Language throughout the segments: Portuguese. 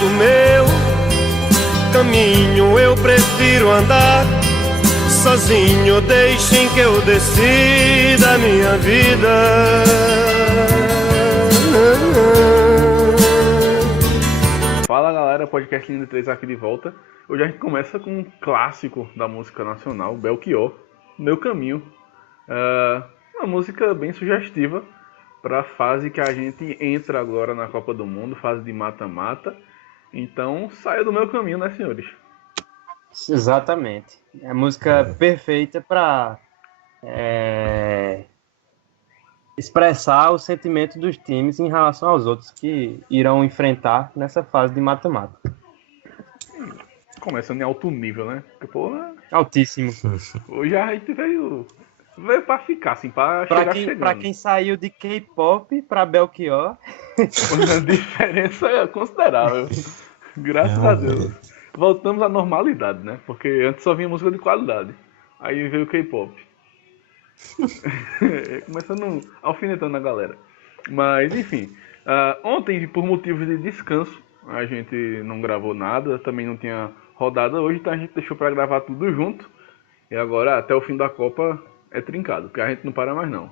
do meu caminho eu prefiro andar sozinho, deixem que eu decida a minha vida. Fala galera, podcast Lindo 3 aqui de volta. Hoje a gente começa com um clássico da música nacional, Belchior, Meu Caminho. Uma música bem sugestiva para a fase que a gente entra agora na Copa do Mundo, fase de mata-mata. Então saia do meu caminho, né, senhores? Exatamente. É a música perfeita para expressar o sentimento dos times em relação aos outros que irão enfrentar nessa fase de mata-mata. Começando em alto nível, né? Porque, porra, Altíssimo. hoje a gente veio pra ficar, assim, pra chegar chegando. Pra quem saiu de K-pop pra Belchior. Uma diferença considerável. Graças a Deus. Voltamos à normalidade, né? Porque antes só vinha música de qualidade. Aí veio o K-pop. Começando alfinetando a galera. Mas, enfim. Ontem, por motivos de descanso, a gente não gravou nada. Também não tinha rodada hoje, então a gente deixou pra gravar tudo junto. E agora, até o fim da Copa, é trincado, porque a gente não para mais não.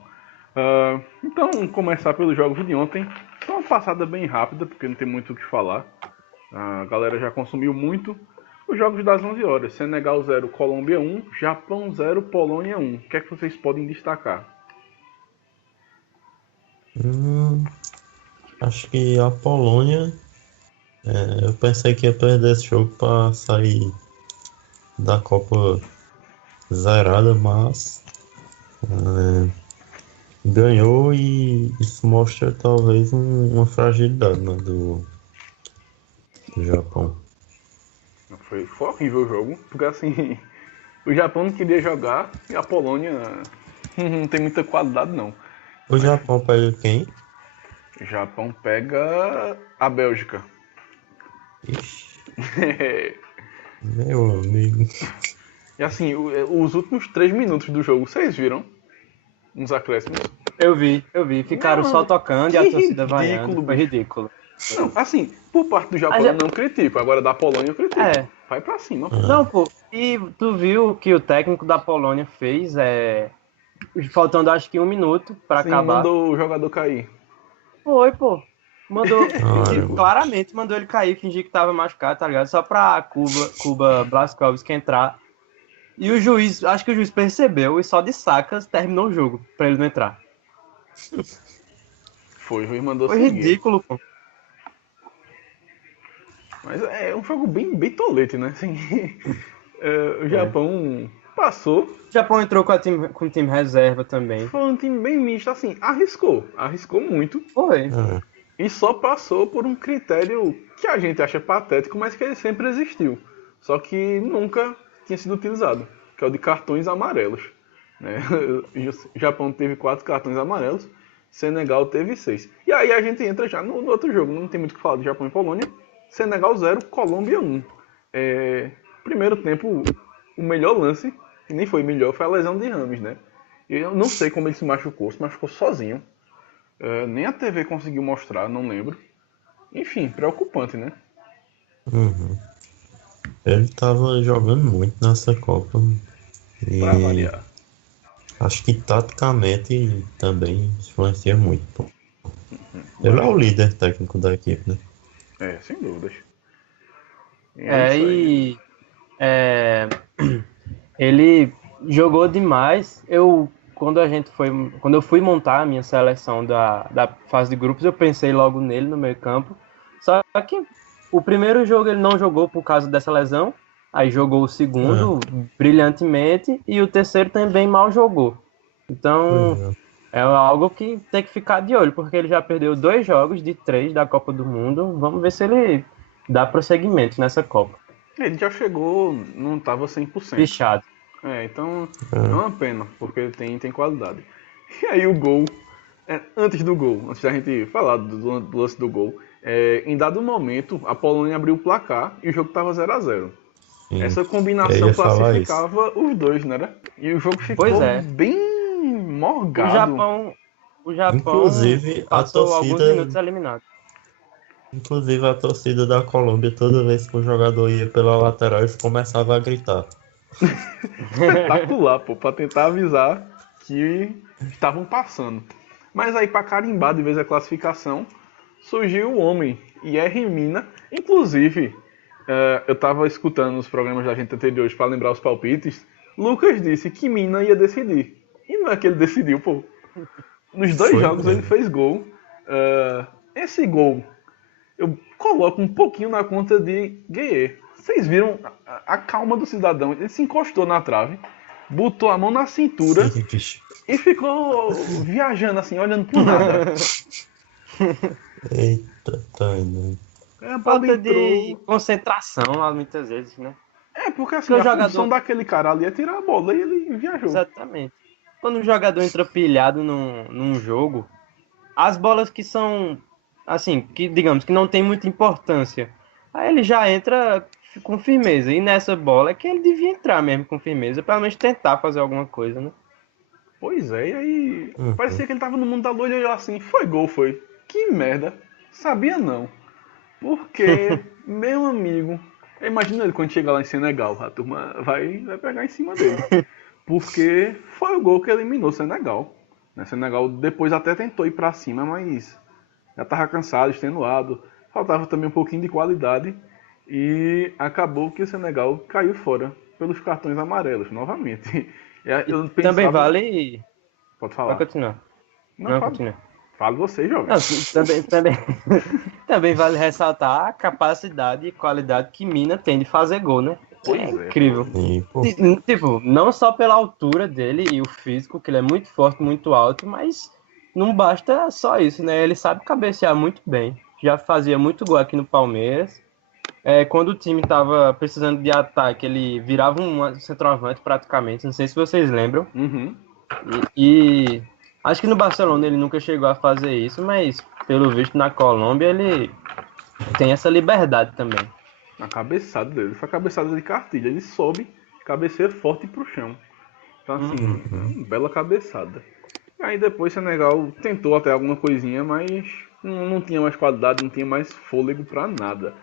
Então, começar pelos jogos de ontem. Só uma passada bem rápida, porque não tem muito o que falar. A galera já consumiu muito. Os jogos das 11 horas. Senegal 0, Colômbia 1, Japão 0, Polônia 1. O que é que vocês podem destacar? Acho que a Polônia... eu pensei que ia perder esse jogo para sair da Copa zerada, mas... ganhou e isso mostra talvez uma fragilidade, né, do Japão. Foi horrível o jogo, porque assim, o Japão não queria jogar e a Polônia não tem muita qualidade não. O Japão pega quem? O Japão pega a Bélgica. Ixi, meu amigo. E assim, os últimos 3 minutos do jogo, vocês viram? Uns acréscimos. Eu vi. Ficaram Não, só tocando e a torcida ridículo, vaiando. Foi ridículo. Não, assim, por parte do Japão eu não critico, agora da Polônia eu critico. Vai pra cima. Não, pô. E tu viu que o técnico da Polônia fez, faltando acho que 1 minuto pra acabar. Mandou o jogador cair. Foi, pô. Mandou, claramente mandou ele cair, fingir que tava machucado, tá ligado? Só pra Kuba Blaskowski entrar. E o juiz, acho que o juiz percebeu e só de sacas terminou o jogo pra ele não entrar. Foi, o juiz mandou Foi seguir. ridículo, pô. Mas é um jogo bem tolete, né? Assim, o Japão passou. O Japão entrou com o time reserva também. Foi um time bem misto, assim, arriscou muito. Foi. E só passou por um critério que a gente acha patético, mas que ele sempre existiu. Só que nunca tinha sido utilizado, que é o de cartões amarelos. Né? O Japão teve 4 cartões amarelos, Senegal teve 6. E aí a gente entra já no outro jogo, não tem muito o que falar de Japão e Polônia. Senegal 0, Colômbia 1. Primeiro tempo, o melhor lance, que nem foi melhor, foi a lesão de Rames, né? Eu não sei como ele se machucou sozinho. Nem a TV conseguiu mostrar, não lembro. Enfim, preocupante, né? Ele tava jogando muito nessa Copa. E Pra variar. acho que taticamente também influencia muito. Pô. Ele é o líder técnico da equipe, né? Sem dúvidas. Ele jogou demais. Quando eu fui montar a minha seleção da fase de grupos, eu pensei logo nele no meio campo. Só que o primeiro jogo ele não jogou por causa dessa lesão. Aí jogou o segundo brilhantemente e o terceiro também mal jogou. Então é algo que tem que ficar de olho, porque ele já perdeu 2 jogos de 3 da Copa do Mundo. Vamos ver se ele dá prosseguimento nessa Copa. Ele já chegou, não estava 100%. Fechado. Então é uma pena, porque ele tem qualidade. E aí o gol, antes da gente falar do lance do gol, em dado momento a Polônia abriu o placar e o jogo estava 0-0. Essa combinação classificava os dois, né? E o jogo ficou bem morgado. O Japão inclusive, passou a torcida, alguns minutos eliminado. Inclusive a torcida da Colômbia, toda vez que o jogador ia pela lateral, eles começavam a gritar. Espetacular, pô, pra tentar avisar que estavam passando. Mas aí, pra carimbar de vez a classificação, surgiu o homem, IR Mina. Inclusive, eu tava escutando os programas da gente anteriores pra lembrar os palpites. Lucas disse que Mina ia decidir. E não é que ele decidiu, pô. Nos dois Foi jogos mesmo. ele fez gol. Esse gol eu coloco um pouquinho na conta de Gueye. Vocês viram a calma do cidadão? Ele se encostou na trave, botou a mão na cintura Sim, bicho. e ficou viajando assim, olhando pro nada. Eita, tá indo. A bola Falta entrou. de concentração, muitas vezes, né? Porque assim, Porque o a jogador- função daquele cara ali é tirar a bola e ele viajou. Exatamente. Quando um jogador entra pilhado num jogo, as bolas que são, assim, que digamos que não tem muita importância, aí ele já entra com firmeza. E nessa bola é que ele devia entrar mesmo com firmeza, pelo menos tentar fazer alguma coisa, né? Pois é, e aí Uhum. parecia que ele tava no mundo da lua e olhou assim, foi gol, foi. Que merda. Sabia não. Porque, meu amigo, imagina ele quando chegar lá em Senegal, a turma vai pegar em cima dele. Porque foi o gol que eliminou o Senegal. Né? Senegal depois até tentou ir pra cima, mas já tava cansado, extenuado. Faltava também um pouquinho de qualidade. E acabou que o Senegal caiu fora pelos cartões amarelos, novamente. Eu pensava... Também vale. Pode Pode falar. continuar. Não, Não, fala. continua. Fala você, jovem. Não, também vale ressaltar a capacidade e qualidade que Mina tem de fazer gol, né? Pois É é. incrível. E, pô, Tipo, não só pela altura dele e o físico, que ele é muito forte, muito alto, mas não basta só isso, né? Ele sabe cabecear muito bem. Já fazia muito gol aqui no Palmeiras. Quando o time tava precisando de ataque, ele virava um centroavante praticamente. Não sei se vocês lembram. Uhum. E acho que no Barcelona ele nunca chegou a fazer isso, mas pelo visto na Colômbia ele tem essa liberdade também. A cabeçada dele foi a cabeçada de cartilha. Ele sobe, cabeceia forte pro chão. Então, assim, uma bela cabeçada. E aí depois o Senegal tentou até alguma coisinha, mas não tinha mais qualidade, não tinha mais fôlego pra nada.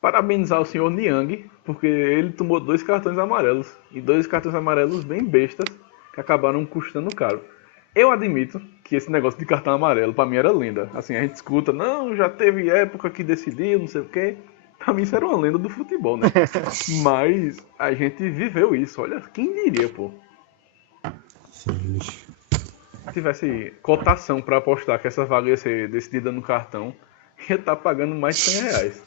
Parabenizar o senhor Niang, porque ele tomou 2 cartões amarelos. E 2 cartões amarelos bem bestas, que acabaram custando caro. Eu admito que esse negócio de cartão amarelo pra mim era lenda. Assim, a gente escuta, não, já teve época que decidiu, não sei o quê. Pra mim isso era uma lenda do futebol, né? Mas a gente viveu isso. Olha, quem diria, pô. sim, bicho. Se tivesse cotação pra apostar que essa vaga ia ser decidida no cartão, ia estar pagando mais de 100 reais.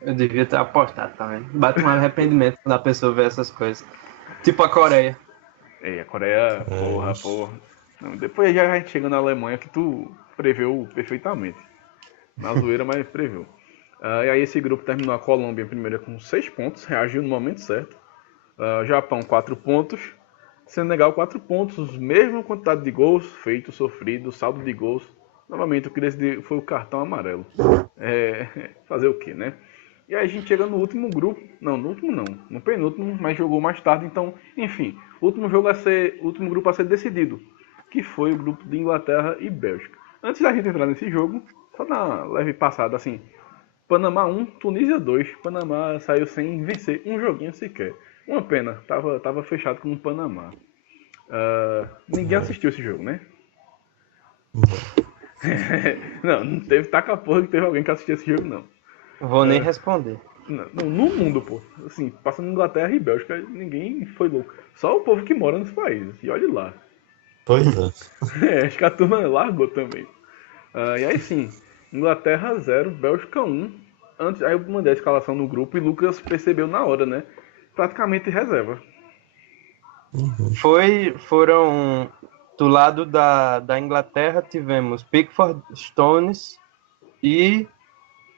Eu devia ter apostado também. Bate um arrependimento quando a pessoa vê essas coisas. Tipo a Coreia. A Coreia, porra. Não, depois já a gente chega na Alemanha que tu preveu perfeitamente. Na zoeira, mas preveu. E aí esse grupo terminou a Colômbia em primeira com 6 pontos, reagiu no momento certo. Japão 4 pontos. Senegal 4 pontos, mesma quantidade de gols feitos, sofridos, saldo de gols. Novamente o que decidiu foi o cartão amarelo. Fazer o que, né? E aí a gente chega no último grupo. Não, no último não. No penúltimo, mas jogou mais tarde. Então, enfim, o último grupo a ser decidido. Que foi o grupo de Inglaterra e Bélgica. Antes da gente entrar nesse jogo, só dar uma leve passada assim. Panamá 1, Tunísia 2. Panamá saiu sem vencer um joguinho sequer. Uma pena, tava fechado com o Panamá. Ninguém assistiu esse jogo, né? Não teve taca porra que teve alguém que assistiu esse jogo, não. Vou nem responder. Não, no mundo, pô. Assim, passando Inglaterra e Bélgica, ninguém foi louco. Só o povo que mora nos países. E olhe lá. Pois é. Acho que a turma largou também. E aí sim, Inglaterra 0, Bélgica 1. Aí eu mandei a escalação no grupo e Lucas percebeu na hora, né? Praticamente reserva. Foram do lado da Inglaterra tivemos Pickford, Stones e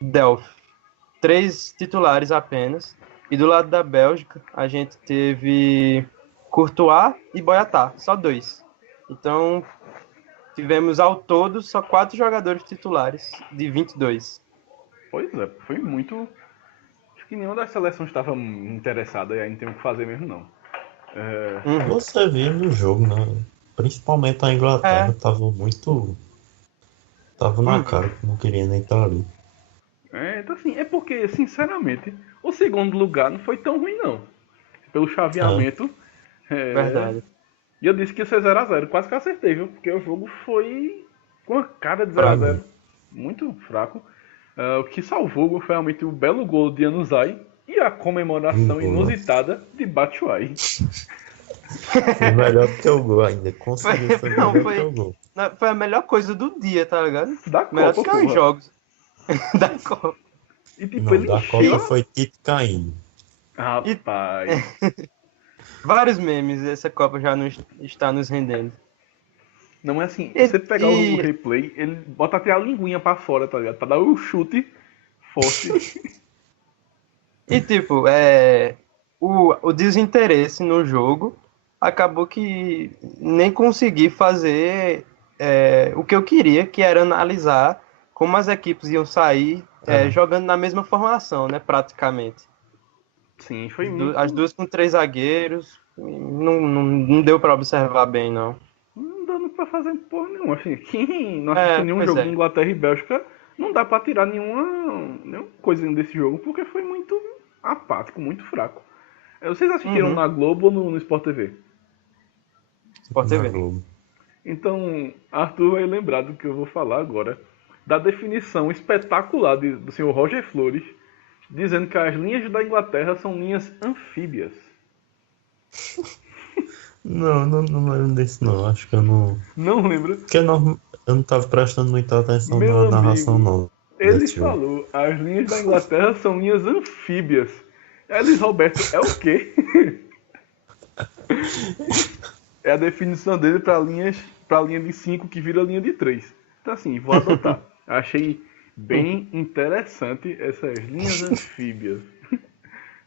Delph. 3 titulares apenas. E do lado da Bélgica a gente teve Courtois e Boyata, só 2. Então tivemos ao todo só 4 jogadores titulares de 22. Pois é, foi muito... Acho que nenhuma das seleções estava interessada e aí não tem o que fazer mesmo, não. Você viu no jogo, né? Principalmente a Inglaterra tava Tava na cara que não queria nem estar ali. Então assim, é porque, sinceramente, o segundo lugar não foi tão ruim, não. Pelo chaveamento. Verdade. E eu disse que ia ser 0x0. Quase que acertei, viu? Porque o jogo foi com a cara de 0x0. Muito fraco. O que salvou o gol foi realmente o belo gol de Anuzai e a comemoração inusitada de Batshuayi. Foi melhor do que o gol ainda. Conseguiu ser Não, melhor que o gol. Foi a melhor coisa do dia, tá ligado? Da Melhor Copa, do que os porra. jogos. Da Copa. E tipo, Não, ele da encheu... Copa foi Tito caindo. Rapaz. Vários memes, essa Copa já não está nos rendendo. Não é assim, você pegar o replay, ele bota até a linguinha pra fora, tá ligado? Pra dar o chute forte. E tipo, o desinteresse no jogo acabou que nem consegui fazer o que eu queria, que era analisar como as equipes iam sair jogando na mesma formação, né, praticamente. Sim, foi muito... As duas com 3 zagueiros, não deu pra observar bem, não. Não dando pra fazer porra nenhuma. Assim, quem não assistiu nenhum pois jogo é. de Inglaterra e Bélgica, não dá pra tirar nenhuma coisa desse jogo, porque foi muito apático, muito fraco. Vocês assistiram na Globo ou no Sport TV? Sport Na TV. Globo. Então, Arthur vai lembrar do que eu vou falar agora, da definição espetacular do senhor Roger Flores, dizendo que as linhas da Inglaterra são linhas anfíbias. Não lembro disso não. Acho que eu não. Não lembra? Porque eu não tava prestando muita atenção Meu na narração, amigo, não. Ele desse jogo. falou, as linhas da Inglaterra são linhas anfíbias. Elis Roberto, é o quê? É a definição dele pra linha de 5 que vira linha de 3. Então assim, vou adotar. Achei bem interessante essas linhas anfíbias.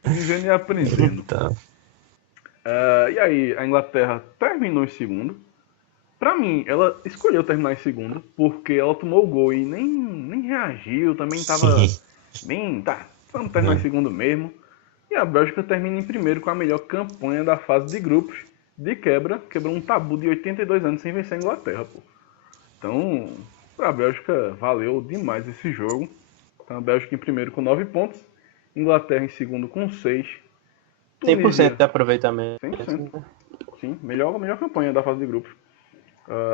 Vivendo e aprendendo. Tá. E aí, a Inglaterra terminou em segundo. Pra mim, ela escolheu terminar em segundo, porque ela tomou o gol e nem reagiu, também tava bem, vamos terminar em segundo mesmo. E a Bélgica termina em primeiro com a melhor campanha da fase de grupos, quebrou um tabu de 82 anos sem vencer a Inglaterra, pô. Então, pra Bélgica, valeu demais esse jogo. Então, a Bélgica em primeiro com 9 pontos, Inglaterra em segundo com 6. 100% de aproveitamento. 100%. Sim, melhor campanha da fase de grupos.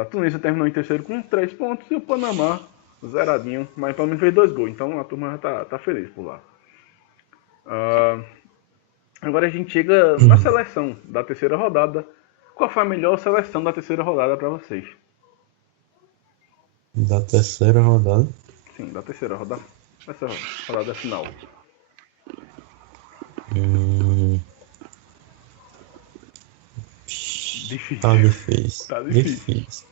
A Tunísia terminou em terceiro com 3 pontos e o Panamá zeradinho, mas pelo menos fez 2 gols, então a turma já tá feliz por lá. Agora a gente chega na seleção da terceira rodada. Qual foi a melhor seleção da terceira rodada para vocês? Da terceira rodada? Sim, da terceira rodada. Essa rodada final. Difícil. Tá difícil. Tá difícil. Difícil.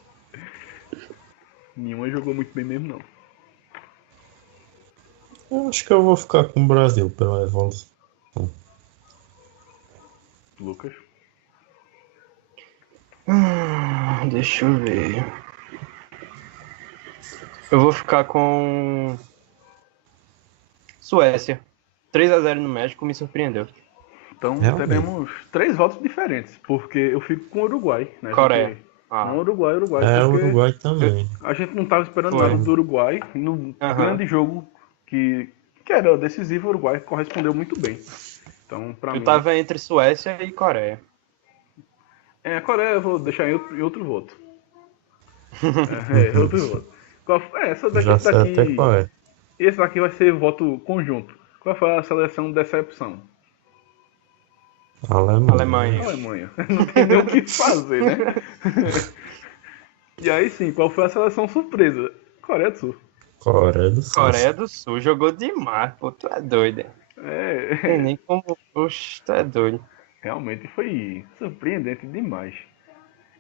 Nenhuma jogou muito bem mesmo, não. Eu acho que eu vou ficar com o Brasil pela evolução. Lucas? Deixa eu ver. Eu vou ficar com Suécia. 3-0 no México me surpreendeu. Então Realmente. teremos 3 votos diferentes, porque eu fico com o Uruguai, né? Coreia. Não, Uruguai, É, o porque Uruguai também. a gente não estava esperando Foi. nada do Uruguai. No grande jogo que era decisivo, o Uruguai correspondeu muito bem. Então, pra mim... Eu tava entre Suécia e Coreia. A Coreia eu vou deixar em outro voto. Outro voto. Essa Já sei daqui... até qual é. Esse daqui vai ser voto conjunto. Qual foi a seleção de decepção? Alemanha. Alemanha. Não tem nem o que fazer, né? E aí sim, qual foi a seleção surpresa? Coreia do Sul. Coreia do Sul. Coreia do Sul jogou demais, pô, tu é doido. Tem nem como. Oxe, tu é doido. Realmente foi surpreendente demais.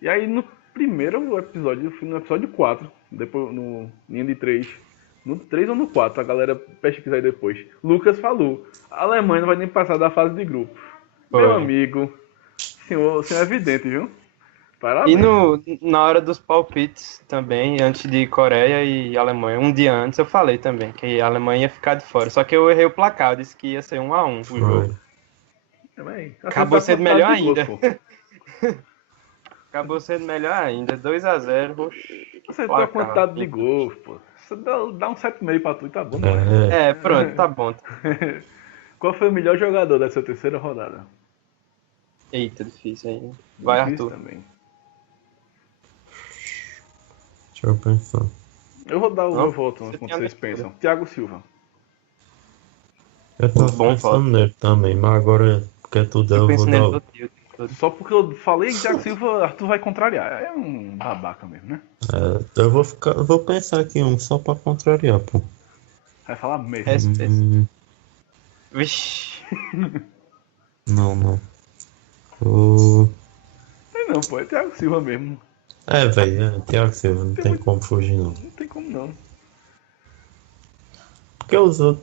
E aí no primeiro episódio, no episódio 4, depois no linha de 3, no 3 ou no 4, a galera pesquisa aí depois. Lucas falou, a Alemanha não vai nem passar da fase de grupos. Foi. Meu amigo, senhor é evidente, viu? Parabéns. E na hora dos palpites também, antes de Coreia e Alemanha, um dia antes eu falei também que a Alemanha ia ficar de fora. Só que eu errei o placar, eu disse que ia ser 1-1 o jogo. Acabou sendo melhor ainda. Acabou sendo melhor ainda, 2-0. Acertou a quantidade de gols, pô. Dá um 7,5 pra tu e tá bom, né? É, Pronto, tá bom. Qual foi o melhor jogador dessa terceira rodada? Eita, difícil aí. Vai, Difícil Arthur. também. deixa eu pensar. Eu vou dar o Não, meu voto você enquanto tem a vocês leitura. pensam. Thiago Silva. Eu tava Bom pensando voto. nele também, mas agora, porque tudo Eu eu vou penso nele dar. todo dia. Todo. Só porque eu falei que Thiago Silva, Arthur vai contrariar. É um babaca mesmo, né? Eu vou pensar aqui um só pra contrariar, pô. Vai falar mesmo. Respeito. Hum, Vixe. não. O... Não, pô, é Thiago Silva mesmo. velho, Thiago Silva, não tem como fugir não. Não tem como não. Porque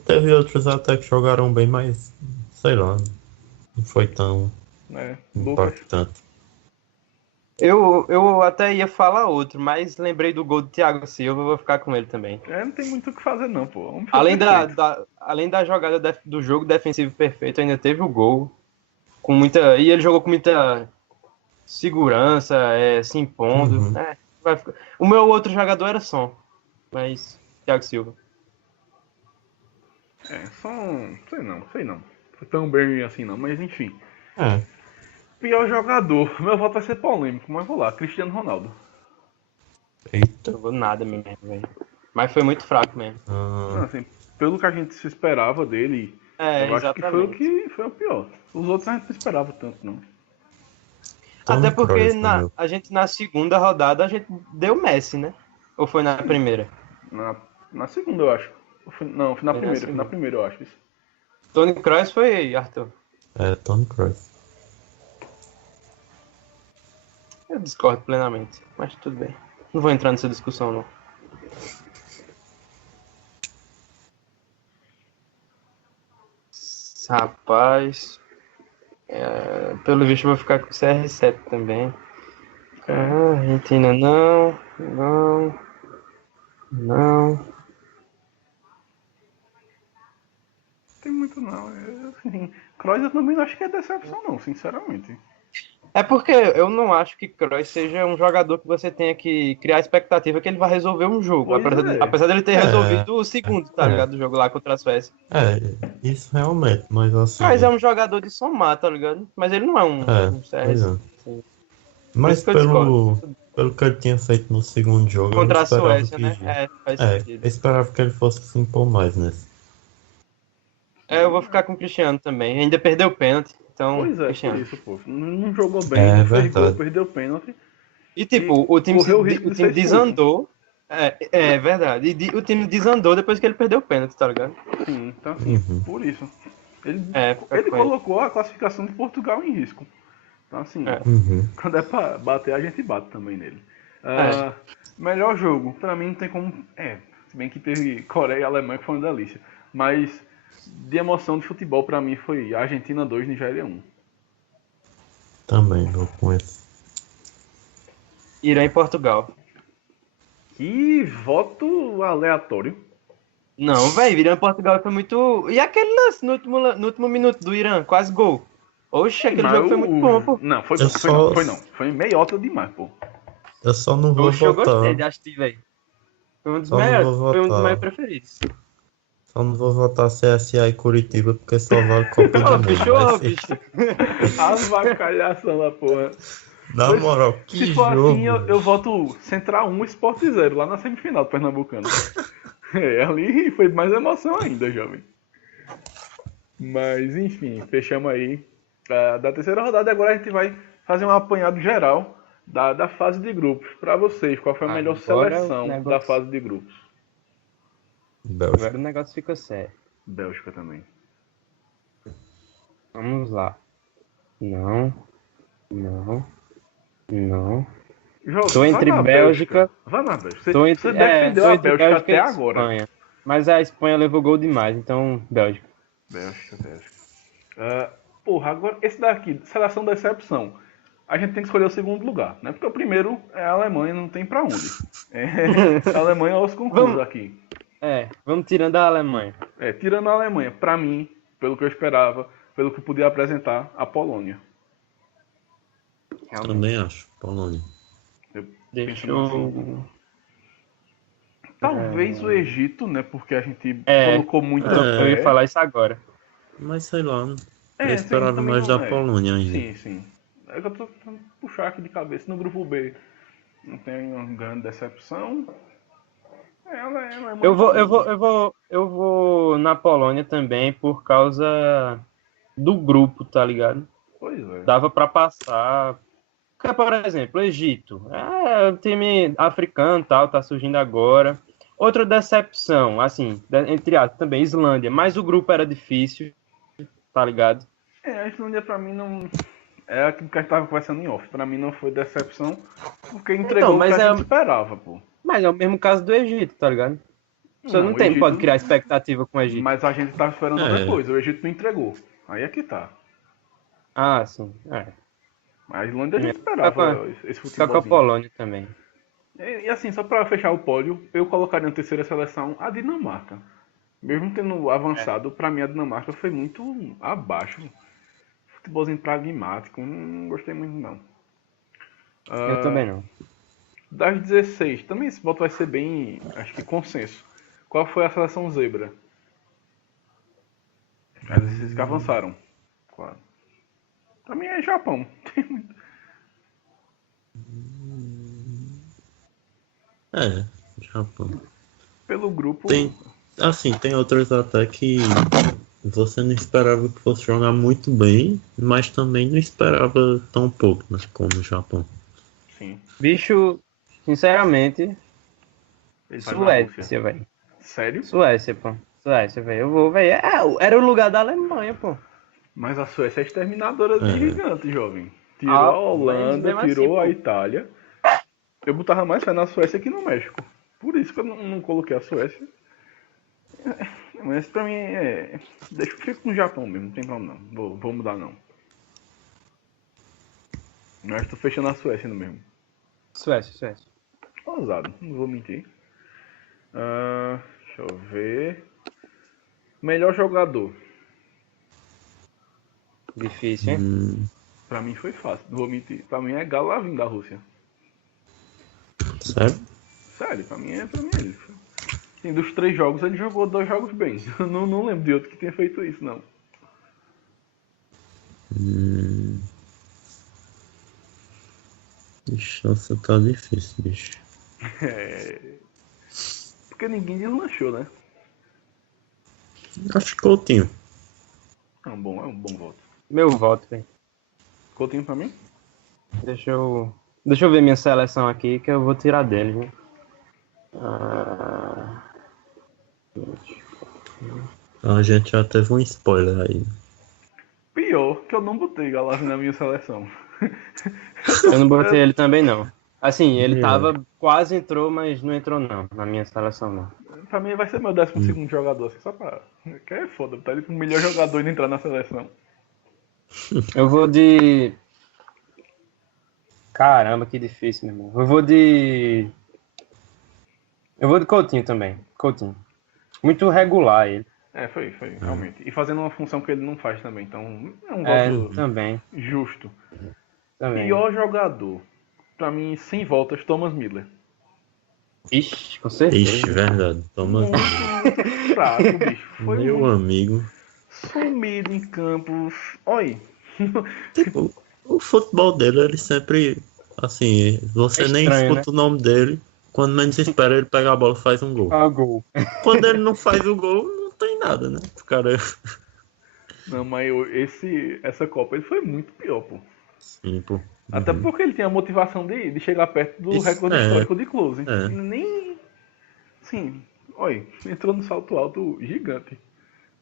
teve outros até que jogaram bem, mas sei lá, não foi tão Né? Lucas. impactante. Eu até ia falar outro, mas lembrei do gol do Thiago Silva, eu vou ficar com ele também. Não tem muito o que fazer não, pô. Homem foi Além perfeito. além da jogada do jogo defensivo perfeito, ainda teve o gol. Com muita, e ele jogou com muita segurança, se impondo. Uhum. O meu outro jogador era Som, mas Thiago Silva. Só sei não. Foi tão bem assim não, mas enfim. É, Pior jogador. Meu voto vai ser polêmico, mas vou lá. Cristiano Ronaldo. eita. Jogou nada mesmo, velho. Mas foi muito fraco mesmo. Não, assim, pelo que a gente se esperava dele, eu acho que foi o Exatamente. que foi o pior. Os outros a gente não esperava tanto, não. Até Toni porque Kroos, né, meu? a gente na segunda rodada a gente deu Messi, né? Ou foi na primeira? Na segunda, eu acho. Não, foi na Foi na primeira, segunda. eu acho isso. Toni Kroos foi Arthur. Toni Kroos. Eu discordo plenamente, mas tudo bem. Não vou entrar nessa discussão, não. Rapaz, pelo visto eu vou ficar com o CR7 também. Argentina não. Tem muito não. Assim, Kroos eu também não acho que é decepção não, sinceramente. É porque eu não acho que Kroos seja um jogador que você tenha que criar expectativa que ele vai resolver um jogo. Pois é. Apesar dele ter É, resolvido o segundo, tá é. ligado? Do jogo lá contra a Suécia. Isso realmente, mas assim. Mas é um jogador de somar, tá ligado? Mas ele não é um Pois CR7. é. Assim. Mas isso que eu discordo. pelo que ele tinha feito no segundo jogo, eu não Contra a esperava Suécia, que. né? Faz Eu sentido. esperava que ele fosse se impor mais nesse. Eu vou ficar com o Cristiano também. Ainda perdeu o pênalti, então Pois é, por Cristiano. isso, pô. Não jogou bem, É não fez gol, verdade. perdeu o pênalti. E tipo, o time, correu o risco o de time ser expulso. desandou. É verdade. O time desandou depois que ele perdeu o pênalti, tá ligado? Sim, então assim, Uhum. por isso. Ele Fica com ele. colocou a classificação de Portugal em risco. Então assim, Uhum. quando é pra bater, a gente bate também nele. É. Melhor jogo, pra mim não tem como. Se bem que teve Coreia e Alemanha que foi uma delícia. Mas de emoção de futebol pra mim foi Argentina 2, Nigéria 1. Também vou com esse. Irã e Portugal. Que voto aleatório. Não, velho, Irã e Portugal foi muito. E aquele lance no último minuto do Irã, quase gol. Oxe, aquele Mas jogo foi muito bom, pô. Não, foi Eu não, só- foi não. Foi meiota demais, pô. Eu só não vou Oxe, eu votar. gostei de assistir, velho. Foi um dos Só não melhores, vou foi um dos votar. meus preferidos. Só não vou votar CSA e Curitiba porque só vale Copa do Ô, Mundo. bicho, Vai ô, ser- bicho. Avacalhação da porra. Na moral, que Se for jogo. assim, eu voto Central 1, Sport 0, lá na semifinal do Pernambucano. Ali foi mais emoção ainda, jovem. Mas, enfim, fechamos aí. Da terceira rodada, agora a gente vai fazer um apanhado geral da fase de grupos. Pra vocês, qual foi a melhor Agora o seleção negócio- da fase de grupos? Bélgica. Agora o negócio ficou sério. Bélgica também. Vamos lá. Não. Jovem, Tô vá entre na Bélgica. Vá na Bélgica. Tô entre, Você defendeu tô a entre Bélgica até e agora. Espanha. Mas a Espanha levou gol demais, então Bélgica. Bélgica. Porra, agora esse daqui, seleção da excepção. A gente tem que escolher o segundo lugar, né? Porque o primeiro é a Alemanha, não tem pra onde. A Alemanha é os concursos Vamos. aqui. Vamos tirando a Alemanha. Tirando a Alemanha, pra mim, pelo que eu esperava, pelo que eu podia apresentar, a Polônia. Realmente. Também acho. Polônia. Deixa Pensando assim, eu. Talvez o Egito, né? Porque a gente É, colocou muito eu ia falar isso agora. Mas sei lá, eu sim, esperava também mais não da é. Polônia ainda. Sim, sim. É que eu tô tentando puxar aqui de cabeça. No grupo B não tem uma grande decepção. Ela é mais Eu vou na Polônia também por causa do grupo, tá ligado? Pois é. Dava pra passar. Porque, por exemplo, o Egito. É um time africano, tal, tá surgindo agora. Outra decepção, assim, entre aspas, também Islândia, mas o grupo era difícil, tá ligado? A Islândia pra mim não. É aquilo que a gente tava conversando em off. Pra mim não foi decepção, porque entregou Então, o que mas a gente esperava, pô. mas é o mesmo caso do Egito, tá ligado? Você Não, não o tem, Egito. pode criar expectativa com o Egito. Mas a gente tava esperando outra É. coisa. O Egito não entregou. Aí é que tá. Ah, sim. É. A Islândia a gente Fica com a, esperava esse fica com a futebolzinho. Polônia também. E assim, só pra fechar o pódio, eu colocaria na terceira seleção a Dinamarca. Mesmo tendo avançado, pra mim a Dinamarca foi muito abaixo. Futebolzinho pragmático, não gostei muito não. Eu também não. Das 16, também esse voto vai ser bem, acho que consenso. Qual foi a seleção zebra? As 16 que avançaram. Claro. Pra mim é Japão. É, Japão. Pelo grupo. Tem, assim, tem outros até que você não esperava que fosse jogar muito bem, mas também não esperava tão pouco, né, como o Japão. Sim. Bicho, sinceramente, Ele vai na Rússia. Suécia, velho. Sério? Suécia, pô. Suécia, velho. Eu vou, velho. Era o lugar da Alemanha, pô. Mas a Suécia é exterminadora de É. gigante, jovem. Tirou Ah, a Holanda, mas mesmo tirou assim, a pô. Itália. Eu botava mais fé na Suécia que no México. Por isso que eu não coloquei a Suécia. Mas pra mim é. Deixa eu ficar com o Japão mesmo, não tem problema não. Vou mudar não. Mas tô fechando a Suécia no mesmo. Suécia. Ousado, não vou mentir. Deixa eu ver. Melhor jogador. Difícil, hein? Pra mim foi fácil, não vou mentir. Pra mim é Galavin da Rússia. Sério? Sério, pra mim é ele. Assim, dos 3 jogos ele jogou 2 jogos bem. Eu não lembro de outro que tenha feito isso, não. Ixi, nossa, tá difícil, bicho. Porque ninguém deslanchou, né? Acho que Coutinho. É um bom voto. Meu voto, velho. Coutinho pra mim? Deixa eu ver minha seleção aqui, que eu vou tirar dele, viu? A gente já teve um spoiler aí. Pior que eu não botei Galavin na minha seleção. Eu não botei ele também, não. Assim, ele É. tava, quase entrou, mas não entrou, não. Na minha seleção, não. Pra mim vai ser meu 12º jogador, assim, só pra... Que é foda, botar ele como melhor jogador e não entrar na seleção. Eu vou de... Caramba, que difícil, meu irmão. Eu vou de Coutinho também. Coutinho. Muito regular ele. Foi, realmente. E fazendo uma função que ele não faz também, então é um voto Também. justo. Também. Pior jogador, pra mim, sem voltas, Thomas Miller. Ixi, com certeza. Ixi, verdade. Toma, Muito fraco, bicho. Foi meu muito amigo. sumido em campo. Olha, Tipo, o futebol dele, ele sempre, assim, você É nem estranho, escuta o nome dele. Quando menos espera, ele pega a bola e faz um gol. Gol. Quando ele não faz o gol, não tem nada, né? O cara, não, mas essa Copa ele foi muito pior, pô. sim, pô. Até porque ele tinha a motivação de chegar perto do Isso, recorde histórico de close. É. Nem. Sim, olha, entrou no salto alto gigante.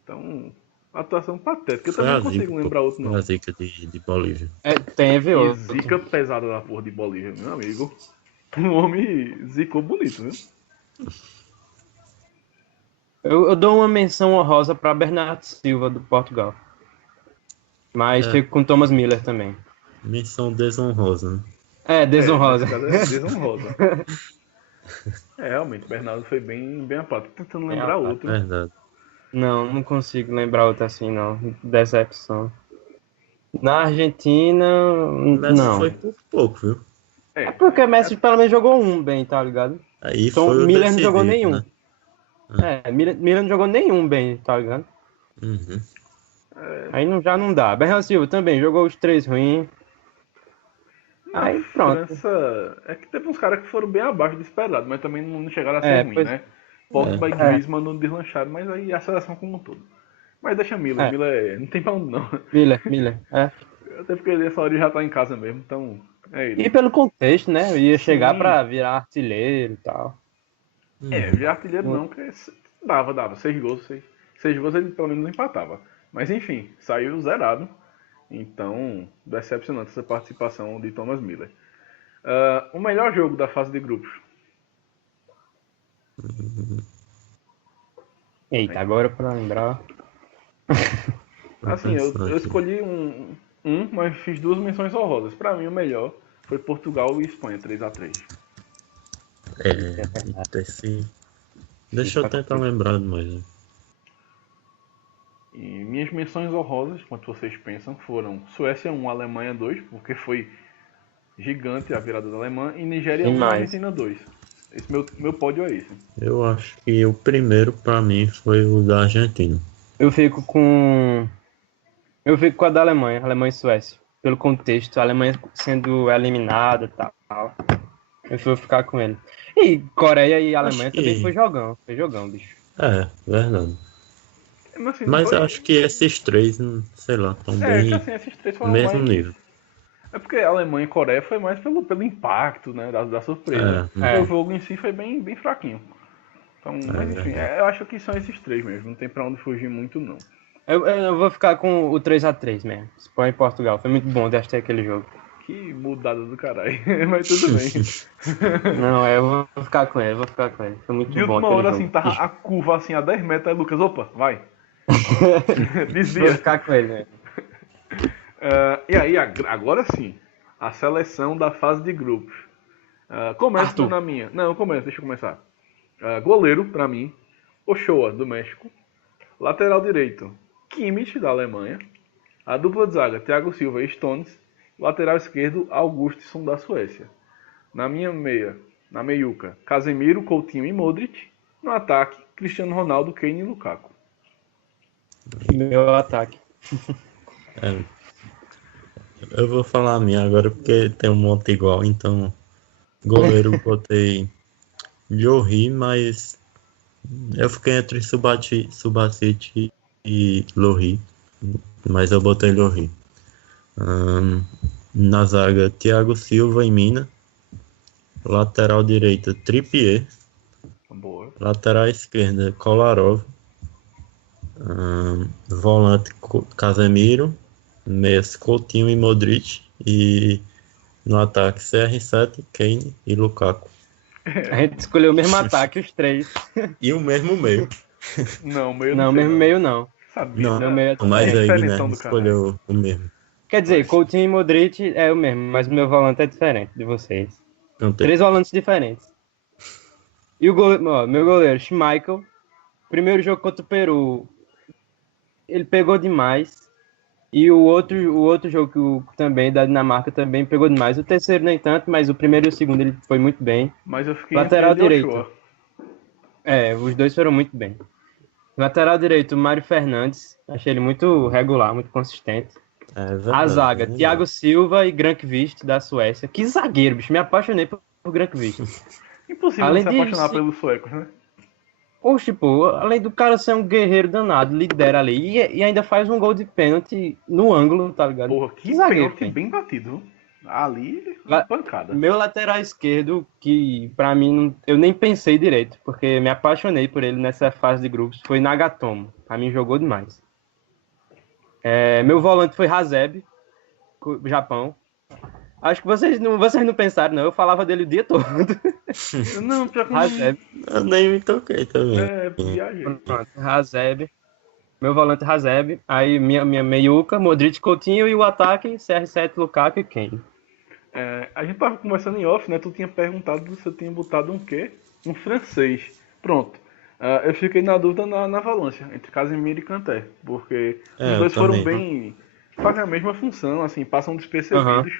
Então, atuação patética. Eu Foi também a não consigo zica, lembrar pô. outro, Foi não. a zica de Bolívia. Teve E outro. zica pesada da porra de Bolívia, meu amigo. O homem zicou bonito, viu? Eu dou uma menção honrosa para Bernardo Silva, do Portugal. Mas fico com Thomas Miller também. Menção desonrosa, né? Desonrosa. Nesse caso é desonrosa. Realmente, o Bernardo foi bem apático. Tô tentando Bem lembrar apático. outro. Verdade. Não consigo lembrar outro assim, não. Decepção. Na Argentina, Messi não. foi por pouco, viu? É, Porque o Messi pelo menos jogou um bem, tá ligado? Aí Então foi o Miller não jogou decisivo, nenhum. né? Miller não jogou nenhum bem, tá ligado? Uhum. Aí já não dá. Bernardo Silva também jogou os 3 ruins. na Aí pronto. França, é que teve uns caras que foram bem abaixo do esperado, mas também não chegaram a ser ruim, Pois né? Pogba e É. Griezmann não deslancharam, mas aí a seleção como um todo. Mas deixa Miller, É. Miller não tem pra onde não. Miller. Até porque essa hora ele já tá em casa mesmo, então é E ele. pelo contexto, né? Ia chegar Sim. pra virar artilheiro e tal. Já artilheiro não, porque dava, 6 gols, 6 gols ele pelo menos não empatava. Mas enfim, saiu zerado. Então, decepcionante essa participação de Thomas Miller. O melhor jogo da fase de grupos. Eita, agora pra lembrar. Assim, eu escolhi mas fiz 2 menções honrosas. Pra mim, o melhor foi Portugal e Espanha, 3-3. Deixa eu tentar lembrar de mais. E minhas menções honrosas, quanto vocês pensam, foram Suécia 1, Alemanha 2, porque foi gigante a virada da Alemanha, e Nigéria 1, Demais. Argentina 2. Esse meu pódio é esse. Eu acho que o primeiro pra mim foi o da Argentina. Eu fico com a da Alemanha e Suécia. Pelo contexto, a Alemanha sendo eliminada e tal. Eu vou ficar com ele. E Coreia e Alemanha Acho também que- foi jogão, bicho. É, verdade. Assim, Mas foi- eu acho que esses três, sei lá, estão que bem assim, esses 3 no foram mesmo mais... nível. É porque a Alemanha e Coreia foi mais pelo impacto, né, da surpresa. É. O jogo em si foi bem fraquinho. Então, mas enfim, verdade. eu acho que são esses 3 mesmo. Não tem pra onde fugir muito, não. Eu vou ficar com o 3-3 mesmo. Espanha e Portugal. Foi muito bom de assistir aquele jogo. Que mudada do caralho. Mas tudo bem. Não, eu vou ficar com ele, Foi muito De bom última aquele hora, jogo. assim, tava a curva assim a 10 metros, aí Lucas, opa, vai. Vou Desvia. ficar com ele, né? E aí, agora sim, a seleção da fase de grupos. Começa Arthur. na minha. Não, deixa eu começar. Goleiro, pra mim, Ochoa, do México. Lateral direito, Kimmich, da Alemanha. A dupla de zaga, Thiago Silva e Stones. Lateral esquerdo, Augustsson, da Suécia. Na meiuca, Casemiro, Coutinho e Modric. No ataque, Cristiano Ronaldo, Kane e Lukaku. Meu ataque. Eu vou falar a minha agora porque tem um monte igual, então goleiro botei Lloris, mas eu fiquei entre Subasic e Lloris, mas eu botei Lloris. Na zaga, Thiago Silva e Mina. Lateral direita, Trippier. Boa. Lateral esquerda, Kolarov. Volante, Casemiro. Meias, Coutinho e Modric. E no ataque, CR7, Kane e Lukaku. A gente escolheu o mesmo ataque, os 3. E o mesmo meio. Não, meio Não, sei, mesmo meio não. Sabia. Não, Meu meio é mas aí, diferentão né, do caralho. escolheu o mesmo. Quer dizer, Coutinho e Modric é o mesmo, mas o meu volante é diferente de vocês. Não tem. 3 volantes diferentes. E meu goleiro, Schmeichel. Primeiro jogo contra o Peru, ele pegou demais. E o outro jogo também da Dinamarca também pegou demais. O terceiro nem tanto, mas o primeiro e o segundo ele foi muito bem. Mas eu fiquei Lateral entre ele e direito. Ochoa. Os dois foram muito bem. Lateral direito, Mário Fernandes. Achei ele muito regular, muito consistente. É verdade, A zaga, verdade. Thiago Silva e Grankvist, da Suécia. Que zagueiro, bicho. Me apaixonei por Grankvist. Impossível Além se de- apaixonar pelos suecos, né? Poxa, pô, além do cara ser um guerreiro danado, lidera ali e ainda faz um gol de pênalti no ângulo, tá ligado? Porra, que zagueiro, pênalti tem. bem batido. Viu? Ali, La- pancada. Meu lateral esquerdo, que pra mim eu nem pensei direito, porque me apaixonei por ele nessa fase de grupos, foi Nagatomo. Pra mim jogou demais. Meu volante foi Hasebe, do Japão. Acho que vocês não pensaram, não. Eu falava dele o dia todo. Não, pior que não. Hasebe. Eu nem me toquei também. Viajei. Pronto, Hasebe. Meu volante Hasebe. Aí minha meiuca, Modric, Coutinho e o ataque, CR7, Lukaku e Kane. A gente tava conversando em off, né? Tu tinha perguntado se eu tinha botado um quê? Um francês. Pronto. Eu fiquei na dúvida na Valência, entre Casemiro e Kanté. Porque os eu dois foram também. bem... Fazem a mesma função, assim, passam despercebidos.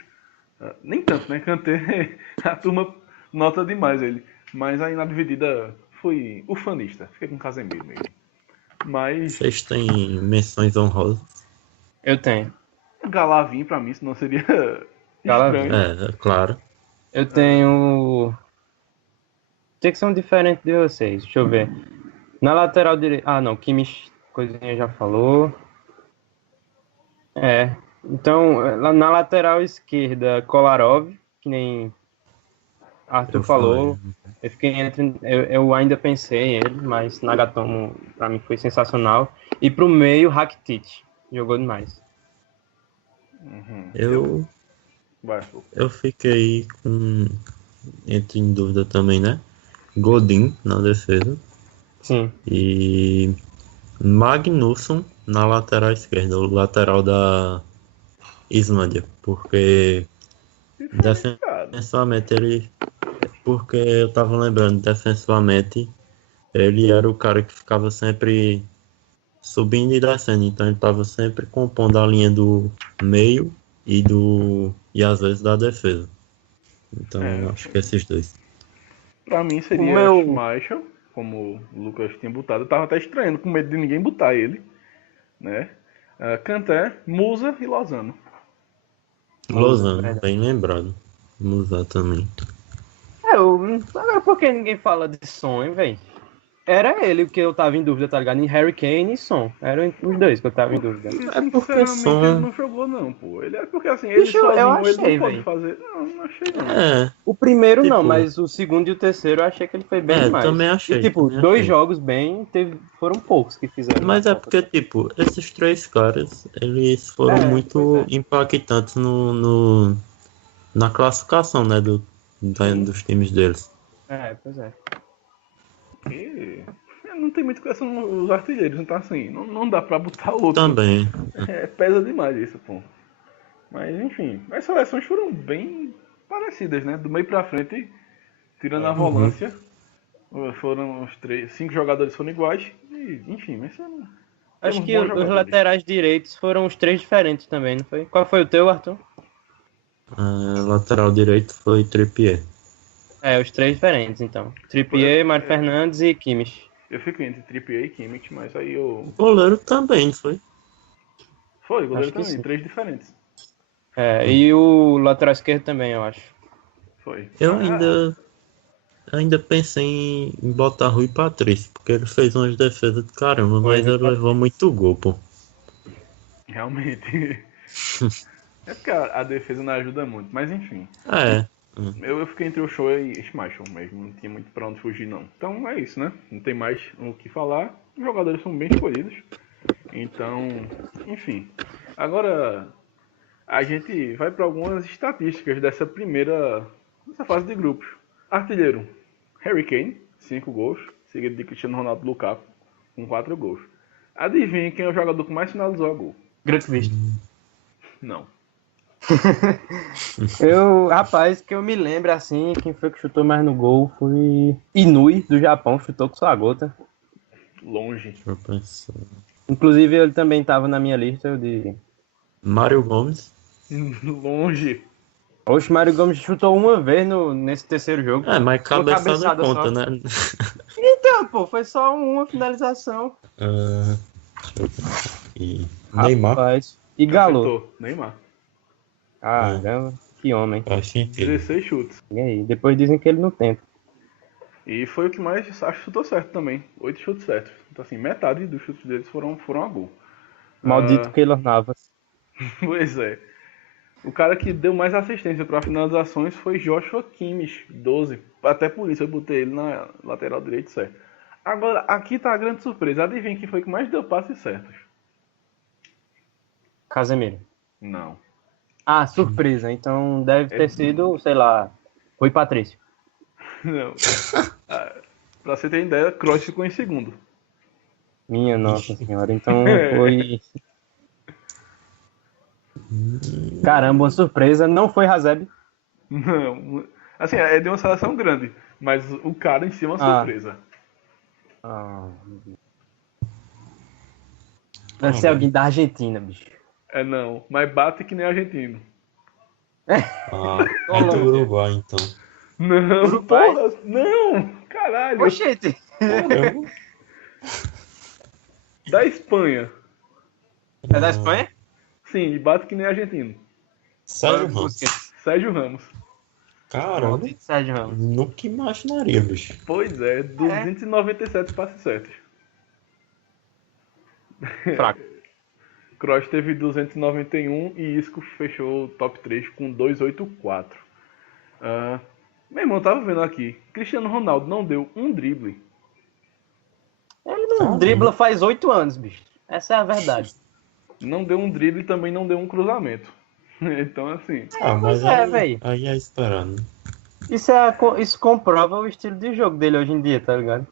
Nem tanto, né? Kanté, a turma nota demais ele. Mas aí na dividida foi ufanista. Fiquei com Casemiro mesmo. Mas Vocês têm menções honrosas? Eu tenho. Galavin pra mim, senão seria Galavin. estranho. É, claro. Eu tenho. Tem que ser um diferente de vocês. Deixa eu ver. Na lateral direita. Ah, não. Kimmich, coisinha já falou. É. Então, lá na lateral esquerda, Kolarov, que nem Arthur Eu falou. falei. Eu fiquei entre. Eu ainda pensei em ele, mas Nagatomo pra mim foi sensacional. E pro meio, Rakitic. Jogou demais. Uhum. Eu, Vai, pô. eu fiquei em dúvida também, né? Godin na defesa Sim. e Magnusson na lateral esquerda, o lateral da Islândia, porque Diferenciado. defensivamente porque eu tava lembrando, defensivamente ele era o cara que ficava sempre subindo e descendo, então ele tava sempre compondo a linha do meio e às vezes da defesa. Então É, acho que esses dois. pra mim O seria meu. Schmeichel, como o Lucas tinha botado. Eu tava até estranhando, com medo de ninguém botar ele, né? Kanté, Musa e Lozano. Lozano, Verdade. bem lembrado. Vamos usar também. Agora por que ninguém fala de Son, hein, velho? Era ele que eu tava em dúvida, tá ligado? Em Harry Kane e Son. Eram os dois que eu tava em dúvida. É porque Sinceramente, ele som. não jogou não, pô. Ele é porque assim, ele Bicho, eu sozinho, ele não achei, pode velho. fazer. Não, não achei não. É, O primeiro não, tipo, mas o segundo e o terceiro eu achei que ele foi bem demais. também E achei, tipo, também dois achei. jogos bem, foram poucos que fizeram na Mas é Copa. porque, tipo, esses três caras, eles foram Pois muito é. impactantes na classificação, né, dos times deles. Pois é. E não tem muito questão os artilheiros, então assim, não dá pra botar outro. Também. Pesa demais isso, pô. Mas enfim, as seleções foram bem parecidas, né? Do meio pra frente, tirando a volância, foram cinco jogadores foram iguais. E, enfim, mas Acho temos que bons os jogadores. laterais direitos foram os três diferentes também, não foi? Qual foi o teu, Arthur? Lateral direito foi Trippier. Os três diferentes, então. Trippier, Mário Fernandes e Kimmich. Eu fico entre Trippier e Kimmich, mas aí eu... Goleiro também, foi? Foi, goleiro Acho que também, sim. três diferentes. E o lateral esquerdo também, eu acho. Foi. Eu ainda pensei em botar Rui Patrício, porque ele fez umas defesas de caramba, Foi, mas Rui ele levou muito gol, pô. Realmente. É porque a defesa não ajuda muito, mas enfim. É, Eu fiquei entre o Show e Schmeichel mesmo, não tinha muito pra onde fugir não. Então é isso, né? Não tem mais o que falar. Os jogadores são bem escolhidos. Então, enfim. Agora a gente vai para algumas estatísticas dessa fase de grupos. Artilheiro, Harry Kane, 5 gols, seguido de Cristiano Ronaldo Lukaku, com 4 gols. Adivinha quem é o jogador que mais finalizou a gol? Grande. Não. Rapaz, que eu me lembro assim, quem foi que chutou mais no gol foi Inui, do Japão, chutou com sua gota. Longe. deixa eu pensar. Inclusive, ele também estava na minha lista de... Mário Gomes. Longe. Oxe, Mário Gomes chutou uma vez nesse terceiro jogo. Mas Uma cabeçada conta, só. né? Então, pô, foi só uma finalização. Deixa eu pensar aqui. Neymar. Rapaz. E Galo. Acertou. Neymar. Caramba, que homem. Faz sentido. 16 chutes. E aí? Depois dizem que ele não tenta. E foi o que mais acho que chutou certo também. 8 chutes certos. Então assim, metade dos chutes deles foram a gol. Maldito Keylor Navas. Pois é. O cara que deu mais assistência para finalizações foi Joshua Kimmich, 12. Até por isso eu botei ele na lateral direita certo. Agora, aqui tá a grande surpresa. Adivinha quem foi que mais deu passes certos? Casemiro. Não. Ah, surpresa. Então deve ter sido, sei lá, Rui Patrício. Não. Pra você ter ideia, Kroos ficou em segundo. Minha nossa senhora. Então foi... Caramba, uma surpresa. Não foi Hazeb. Não. Assim, é de uma seleção grande. Mas o cara em si é uma surpresa. Deve ser alguém da Argentina, bicho. Não. Mas bate que nem argentino. Ah, é do Colômbia. Uruguai, então. Não, Uruguai. porra, não, caralho. Oxente. Caramba. Da Espanha. É da Espanha? Sim, e bate que nem argentino. Sérgio Ramos. Busquets. Sérgio Ramos. Caramba, Maldito Sérgio Ramos. nunca imaginaria, bicho. Pois é, 297 passes certos. Fraco. Kroos teve 291 e Isco fechou o top 3 com 284. Meu irmão, tava vendo aqui. Cristiano Ronaldo não deu um drible. Ele não Caramba. dribla faz 8 anos, bicho. Essa é a verdade. Não deu um drible e também não deu um cruzamento. Então, assim, Ah, mas Pois é, aí, véi. aí é esperando. Isso comprova o estilo de jogo dele hoje em dia, tá ligado?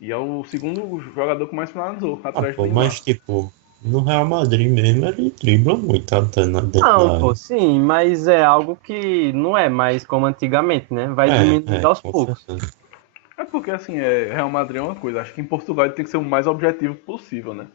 e é o segundo jogador que mais finalizou, Ah, atrás do pô, Neymar. mas tipo, no Real Madrid mesmo ele dribla muito até dentro da Não, área. pô, sim, mas é algo que não é mais como antigamente, né? Vai diminuindo aos com poucos. certeza. É porque, assim, Real Madrid é uma coisa. Acho que em Portugal ele tem que ser o mais objetivo possível, né?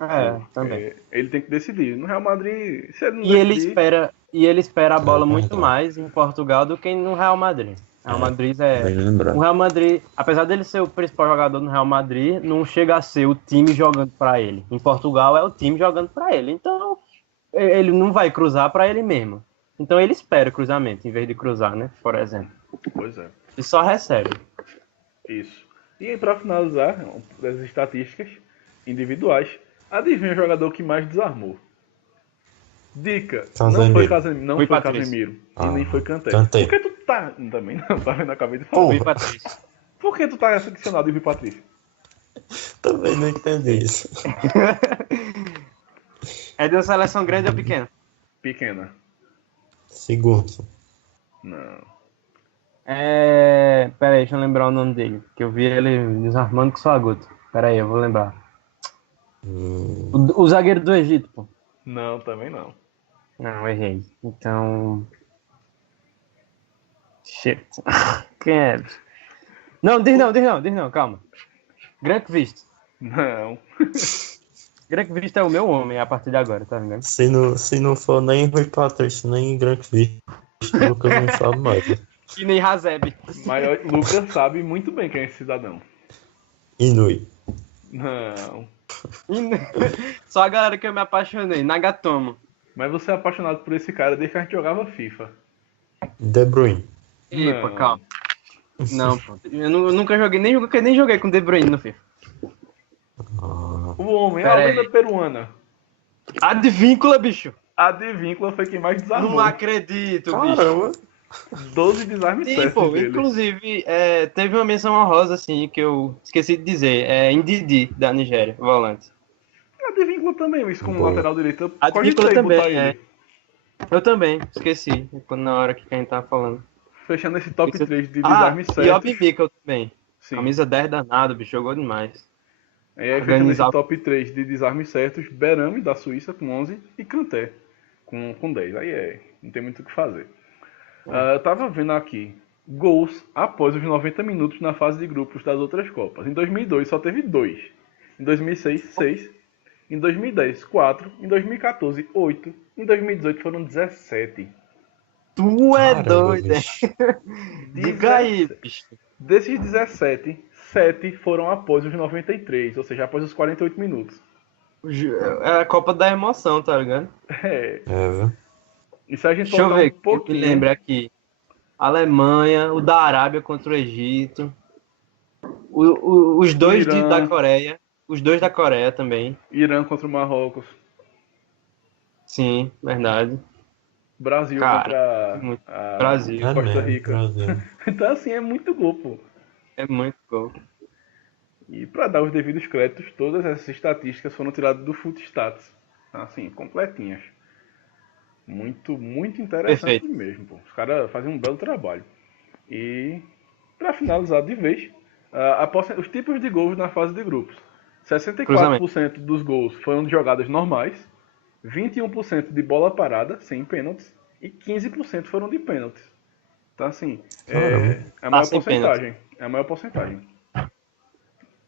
É, também. Ele tem que decidir. No Real Madrid, se ele não E ele decidir... espera a bola muito verdade. mais em Portugal do que no Real Madrid. Real Madrid Bem lembrado. o Real Madrid, apesar dele ser o principal jogador no Real Madrid, não chega a ser o time jogando pra ele. Em Portugal é o time jogando pra ele. Então, ele não vai cruzar pra ele mesmo. Então ele espera o cruzamento em vez de cruzar, né? Por exemplo. Pois é. E só recebe. Isso. E aí, pra finalizar, das estatísticas individuais, adivinha o jogador que mais desarmou? Dica, não Casemiro. foi Casemiro, não Foi foi Patrício. Casemiro e Ah, nem foi Kanté. Kanté. Por que tu tá... Também não, tá vendo? Acabei de falar. Rui Patrício. Por que tu tá aficionado em Rui Patrício? Também não entendi isso. É de uma seleção grande ou pequena? Pequena. Segundo. Não. Pera aí, deixa eu lembrar o nome dele. Que eu vi ele desarmando com sua gota. Pera aí, eu vou lembrar. O zagueiro do Egito, pô. Não, também não. Não, errei. Então. Shit. Quem é? Não, diz não, calma. Grankvist. Não. Grankvist é o meu homem a partir de agora, tá vendo? Se não for nem Rui Patrício, nem Grankvist, nunca não sabe mais. E nem Hazeb. Mas o Lucas sabe muito bem quem é esse cidadão. Inui. Não. Só a galera que eu me apaixonei. Nagatomo. Mas você é apaixonado por esse cara desde que a gente jogava FIFA. De Bruyne. Ih, Não. pô, calma. Não, pô. Eu nunca joguei, nem joguei com De Bruyne no FIFA. Ah, O homem, Pera a aí. lenda peruana. Advíncula, bicho. A Advíncula foi quem mais desarmou. Não acredito, bicho. caramba. 12 desarmes Sim, certos pô, dele. inclusive, teve uma menção honrosa, assim, que eu esqueci de dizer. Ndidi, da Nigéria, volante. A Advíncula também, isso como Boa. lateral direito. Eu A cogitei Advíncula botar também, ele. Eu também, esqueci, na hora que a gente tava falando. Fechando esse top Isso- 3 de Ah, desarmes e o certos. Obimikel também. Sim. Camisa 10 danado, bicho, jogou demais. Aí fechando esse organizado. top 3 de desarmes certos, Berame, da Suíça, com 11, e Kanté, com 10. Aí não tem muito o que fazer. Eu tava vendo aqui, gols após os 90 minutos na fase de grupos das outras Copas. Em 2002 só teve 2. Em 2006, 6. Em 2010, 4. Em 2014, 8. Em 2018 foram 17. Tu é Caramba, doido, bicho. Diga aí, bicho. Desses 17, 7 foram após os 93, ou seja, após os 48 minutos. É a Copa da Emoção, tá ligado? É, Viu? e se a gente Deixa eu voltar ver, um pouquinho... eu me lembro aqui. Alemanha, o da Arábia contra o Egito. Os dois Irã. da Coreia. Os dois da Coreia também. Irã contra o Marrocos. Sim, verdade. Brasil Cara, contra muito. a Brasil. É Costa mesmo, Rica. Brasil. Então, assim, é muito gol, pô. É muito gol. E para dar os devidos créditos, todas essas estatísticas foram tiradas do Footstats. Assim, completinhas. Muito, muito interessante Perfeito. mesmo, pô. Os caras fazem um belo trabalho. E, para finalizar de vez, os tipos de gols na fase de grupos. 64% dos gols foram de jogadas normais, 21% de bola parada, sem pênaltis, e 15% foram de pênaltis. Então, assim, é a maior sem porcentagem. É a maior porcentagem.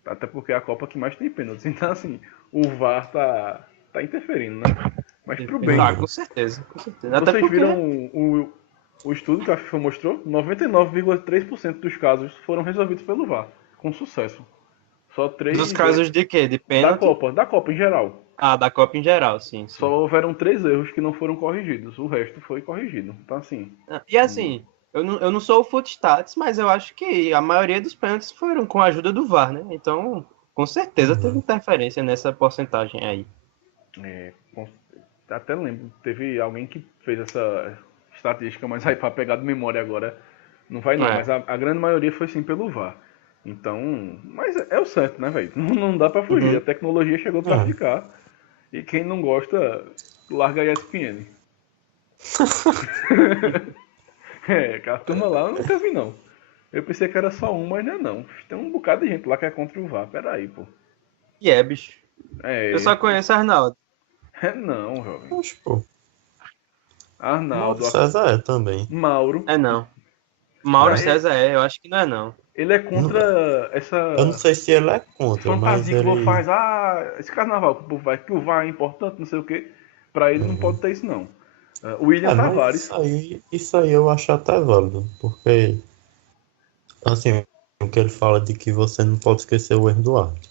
Até porque é a Copa que mais tem pênaltis. Então, assim, o VAR tá interferindo, né? Mas pro bem. Ah, com certeza, com certeza. Até Vocês porque... viram o estudo que a FIFA mostrou? 99,3% dos casos foram resolvidos pelo VAR, com sucesso. Só 3 Dos casos de quê? De da pênalti? Copa em geral. Ah, da Copa em geral, sim, sim. Só houveram 3 erros que não foram corrigidos, o resto foi corrigido. Então assim, E assim, eu não sou o Footstats, mas eu acho que a maioria dos pênaltis foram com a ajuda do VAR, né? Então, com certeza teve interferência nessa porcentagem aí. até lembro, teve alguém que fez essa estatística, mas aí pra pegar de memória agora não vai não, mas a grande maioria foi sim pelo VAR. Então, mas é o certo, né, velho? Não dá pra fugir, a tecnologia chegou pra ficar. E quem não gosta, larga a ESPN. A turma lá eu nunca vi não. Eu pensei que era só um, mas não é não. Tem um bocado de gente lá que é contra o VAR, peraí, pô. E é, bicho. É, Eu só conheço Arnaldo. não, jovem. Oxe, pô. Arnaldo, César é também. Mauro. É não. Mauro Ah, César eu acho que não é não. Ele é contra essa Eu não sei se ele é contra, mas fantasia que o povo ele... faz. Esse carnaval que o povo vai, que o VAR é importante, não sei o quê. Pra ele não pode ter isso, não. O William mas Tavares. isso aí eu acho até válido, porque, assim, o que ele fala de que você não pode esquecer o erro do árbitro.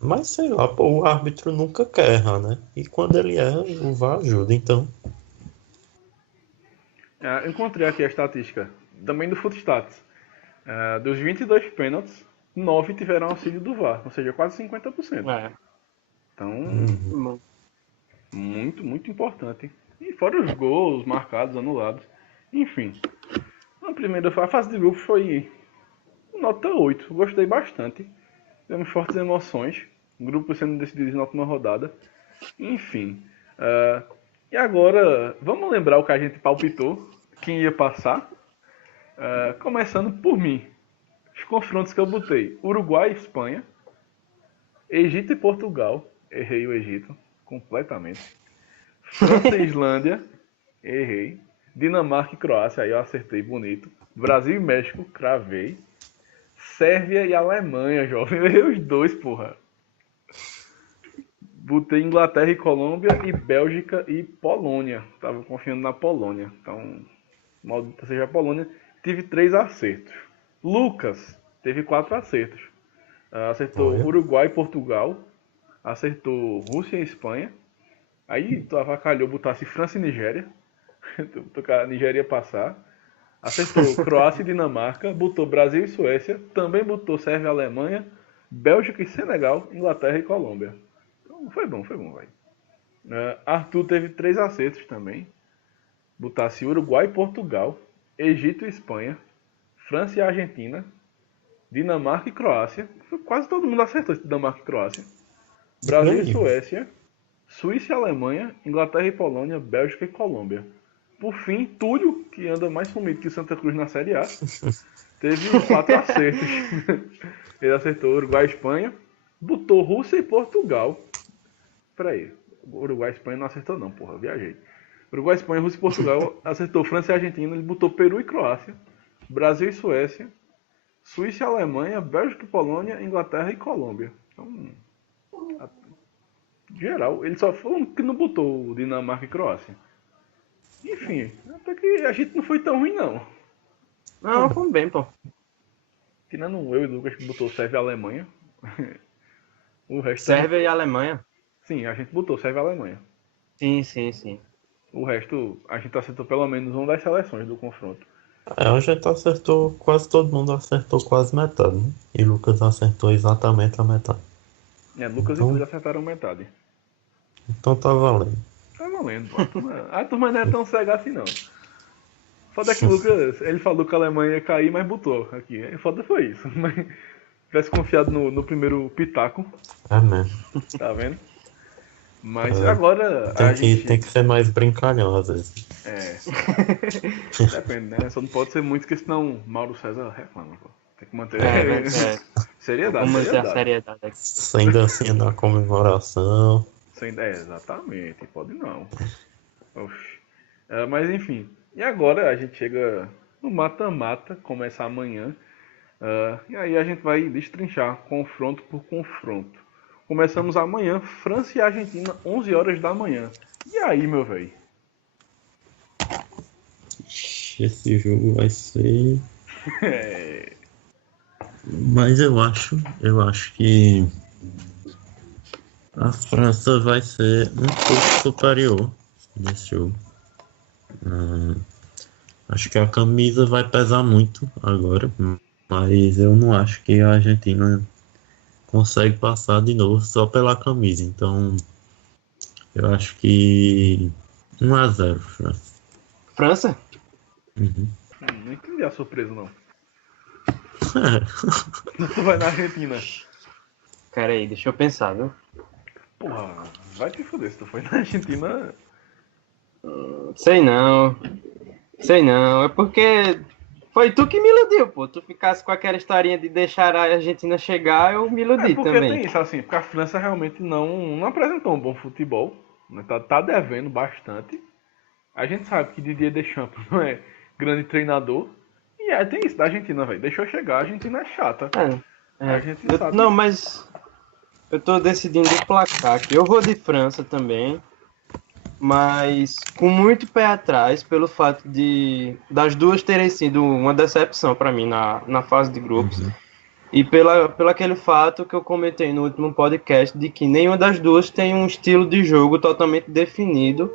Mas, sei lá, pô, o árbitro nunca quer errar, né? E quando ele erra, o VAR ajuda, então... Encontrei aqui a estatística, também do Footstats. Dos 22 pênaltis, 9 tiveram auxílio do VAR, ou seja, quase 50%. É. Então, muito, muito importante. E fora os gols marcados, anulados. Enfim, a fase de grupos foi nota 8. Gostei bastante. Tivemos fortes emoções. O grupo sendo decidido na última rodada. Enfim. E agora, vamos lembrar o que a gente palpitou. Quem ia passar. Começando por mim. Os confrontos que eu botei. Uruguai e Espanha. Egito e Portugal. Errei o Egito. Completamente. França e Islândia. Errei. Dinamarca e Croácia. Aí eu acertei bonito. Brasil e México. Cravei. Sérvia e Alemanha, jovem. Eu errei os dois, porra. Botei Inglaterra e Colômbia e Bélgica e Polônia. Tava confiando na Polônia. Então, maldita seja a Polônia. Tive 3 acertos. Lucas teve 4 acertos. Acertou Uruguai e Portugal. Acertou Rússia e Espanha. Aí tu avacalhou, botasse França e Nigéria. A Nigéria ia passar. Acertou Croácia e Dinamarca. Botou Brasil e Suécia. Também botou Sérvia e Alemanha. Bélgica e Senegal. Inglaterra e Colômbia. Então foi bom, velho. Arthur teve 3 acertos também. Botasse Uruguai e Portugal. Egito e Espanha. França e Argentina. Dinamarca e Croácia. Quase todo mundo acertou Dinamarca e Croácia. Brasil e Suécia. Suíça e Alemanha. Inglaterra e Polônia. Bélgica e Colômbia. Por fim, Túlio, que anda mais sumido que Santa Cruz na Série A, teve 4 acertos. Ele acertou Uruguai e Espanha. Botou Rússia e Portugal. Peraí. Uruguai e Espanha não acertou não, porra. Viajei. Uruguai, Espanha, Rússia e Portugal. Acertou França e Argentina. Ele botou Peru e Croácia. Brasil e Suécia. Suíça e Alemanha. Bélgica e Polônia. Inglaterra e Colômbia. Então, geral, ele só foi um que não botou Dinamarca e Croácia. Enfim, até que a gente não foi tão ruim não. Não, foi bem, pô. Tirando eu e o Lucas que botou Sérvia e Alemanha. O resto... Sérvia e Alemanha? Sim, a gente botou Sérvia e Alemanha. Sim, sim, sim. O resto, a gente acertou pelo menos uma das seleções do confronto. A gente acertou, quase todo mundo acertou quase metade, né? E Lucas acertou exatamente a metade. Lucas e Túlio acertaram metade. Então tá valendo. Tá valendo, pô. A turma não é tão cega assim não. Foda que o Lucas, ele falou que a Alemanha ia cair, mas botou aqui. Foda foi isso. Mas tivesse confiado no primeiro pitaco. É mesmo. Tá vendo? Mas agora Tem que ser mais brincalhão às vezes. Depende, né? Só não pode ser muito, porque senão Mauro César reclama, pô. Tem que manter seriedade. Vamos manter a seriedade aqui. Sem dancinha na comemoração. Exatamente, pode não. Oxi. Mas enfim. E agora a gente chega no mata-mata, começa amanhã. E aí a gente vai destrinchar confronto por confronto. Começamos amanhã, França e Argentina, 11 horas da manhã. E aí, meu velho? Esse jogo vai ser. É... Mas eu acho que a França vai ser um pouco superior nesse jogo. Acho que a camisa vai pesar muito agora, mas eu não acho que a Argentina consegue passar de novo só pela camisa. Então, eu acho que 1-0 França. França? Uhum. Não entendi a surpresa, não. Tu vai na Argentina. Pera aí, deixa eu pensar, viu? Porra, vai te foder. Se tu foi na Argentina... Sei não. É porque foi tu que me iludiu, pô. Tu ficasse com aquela historinha de deixar a Argentina chegar, eu me iludi porque também. tem isso, assim, porque a França realmente não apresentou um bom futebol. Né? Tá devendo bastante. A gente sabe que Didier Deschamps não é grande treinador. E aí tem isso da Argentina, velho. Deixou chegar, a Argentina é chata. A gente sabe. Não, mas eu tô decidindo o placar aqui. Eu vou de França também, mas com muito pé atrás pelo fato das duas terem sido uma decepção para mim na fase de grupos. E pelo aquele fato que eu comentei no último podcast de que nenhuma das duas tem um estilo de jogo totalmente definido,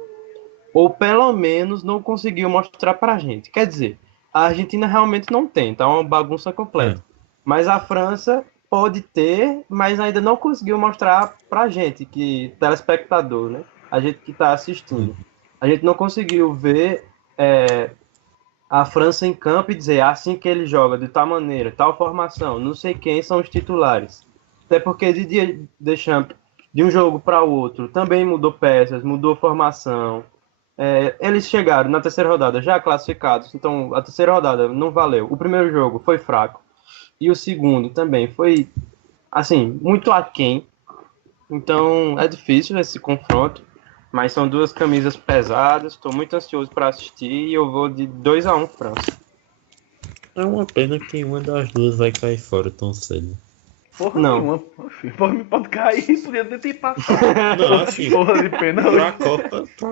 ou pelo menos não conseguiu mostrar pra gente. Quer dizer, a Argentina realmente não tem, tá uma bagunça completa. Mas a França pode ter, mas ainda não conseguiu mostrar pra gente, que telespectador, né? A gente que tá assistindo. A gente não conseguiu ver a França em campo e dizer assim que ele joga, de tal maneira, tal formação, não sei quem são os titulares. Até porque Didier Deschamps, de um jogo para o outro, também mudou peças, mudou formação. Eles chegaram na terceira rodada já classificados, então a terceira rodada não valeu. O primeiro jogo foi fraco e o segundo também foi, assim, muito aquém. Então é difícil esse confronto, mas são duas camisas pesadas. Estou muito ansioso para assistir e eu vou de 2-1 França. É uma pena que uma das duas vai cair fora tão cedo. Porra Não. nenhuma. Porra, pode cair, podia ter passado. Não, assim, Porra de pena. pra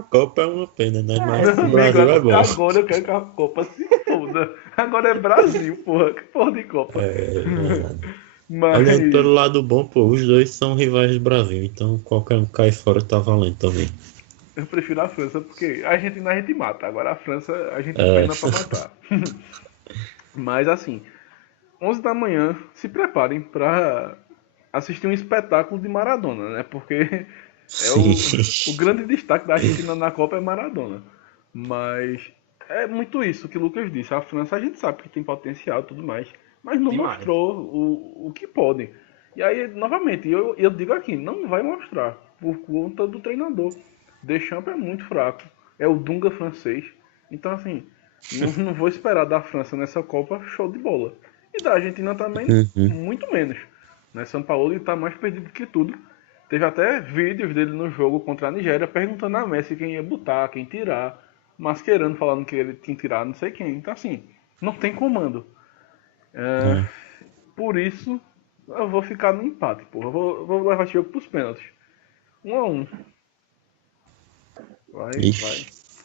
Copa é uma pena, né? Mas o Amigo, Brasil é bom. agora eu quero que a Copa se foda. Agora é Brasil, porra. Que porra de Copa. Mas... Olhando pelo lado bom, pô, os dois são rivais do Brasil, então qualquer um cai fora tá valendo também. Eu prefiro a França, porque a Argentina a gente mata. Agora a França a gente treina pra matar. Mas assim, 11 da manhã, se preparem pra assistir um espetáculo de Maradona, né? Porque o grande destaque da Argentina na Copa é Maradona. Mas é muito isso que o Lucas disse. A França a gente sabe que tem potencial e tudo mais, mas não Demais. mostrou o que podem. E aí, novamente, eu digo aqui, não vai mostrar por conta do treinador. Deschamps é muito fraco. É o Dunga francês. Então, assim, não vou esperar da França nessa Copa show de bola. E da Argentina também, muito menos. Né? São Paulo está mais perdido que tudo. Teve até vídeos dele no jogo contra a Nigéria perguntando a Messi quem ia botar, quem tirar. Masquerando, falando que ele tinha tirado não sei quem. Então, assim, não tem comando. Por isso, eu vou ficar no empate, porra. Eu vou levar esse jogo pros pênaltis. 1-1. Vai.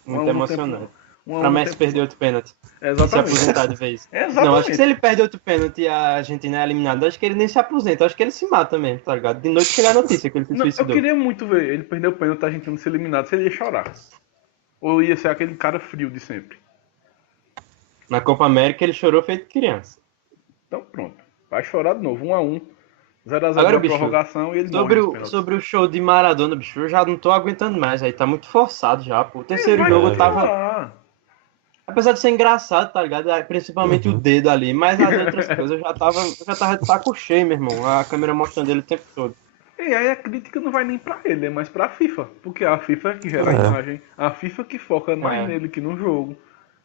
Muito emocionante. Pra Pra Messi perder outro pênalti. Se Exatamente. aposentar de vez. Exatamente. Não, acho que se ele perde outro pênalti e a Argentina é eliminada, acho que ele nem se aposenta. Acho que ele se mata mesmo, tá ligado? De noite chegar a notícia que ele se Não, eu suicidou. queria muito ver ele perder o pênalti, a Argentina ser eliminado, se ele ia chorar. Ou ia ser aquele cara frio de sempre. Na Copa América ele chorou feito criança. Então pronto. Vai chorar de novo. 1-1. 0-0 Agora, na bicho, prorrogação e ele morre nos pênaltis. Sobre o show de Maradona, bicho, eu já não tô aguentando mais. Aí tá muito forçado já, pô. O terceiro Vai jogo eu tava... chorar. Apesar de ser engraçado, tá ligado? Principalmente o dedo ali, mas as outras coisas eu já tava de saco cheio, meu irmão. A câmera mostrando ele o tempo todo. E aí a crítica não vai nem pra ele, é mais pra FIFA. Porque a FIFA é que gera a imagem. A FIFA que foca mais nele que no jogo.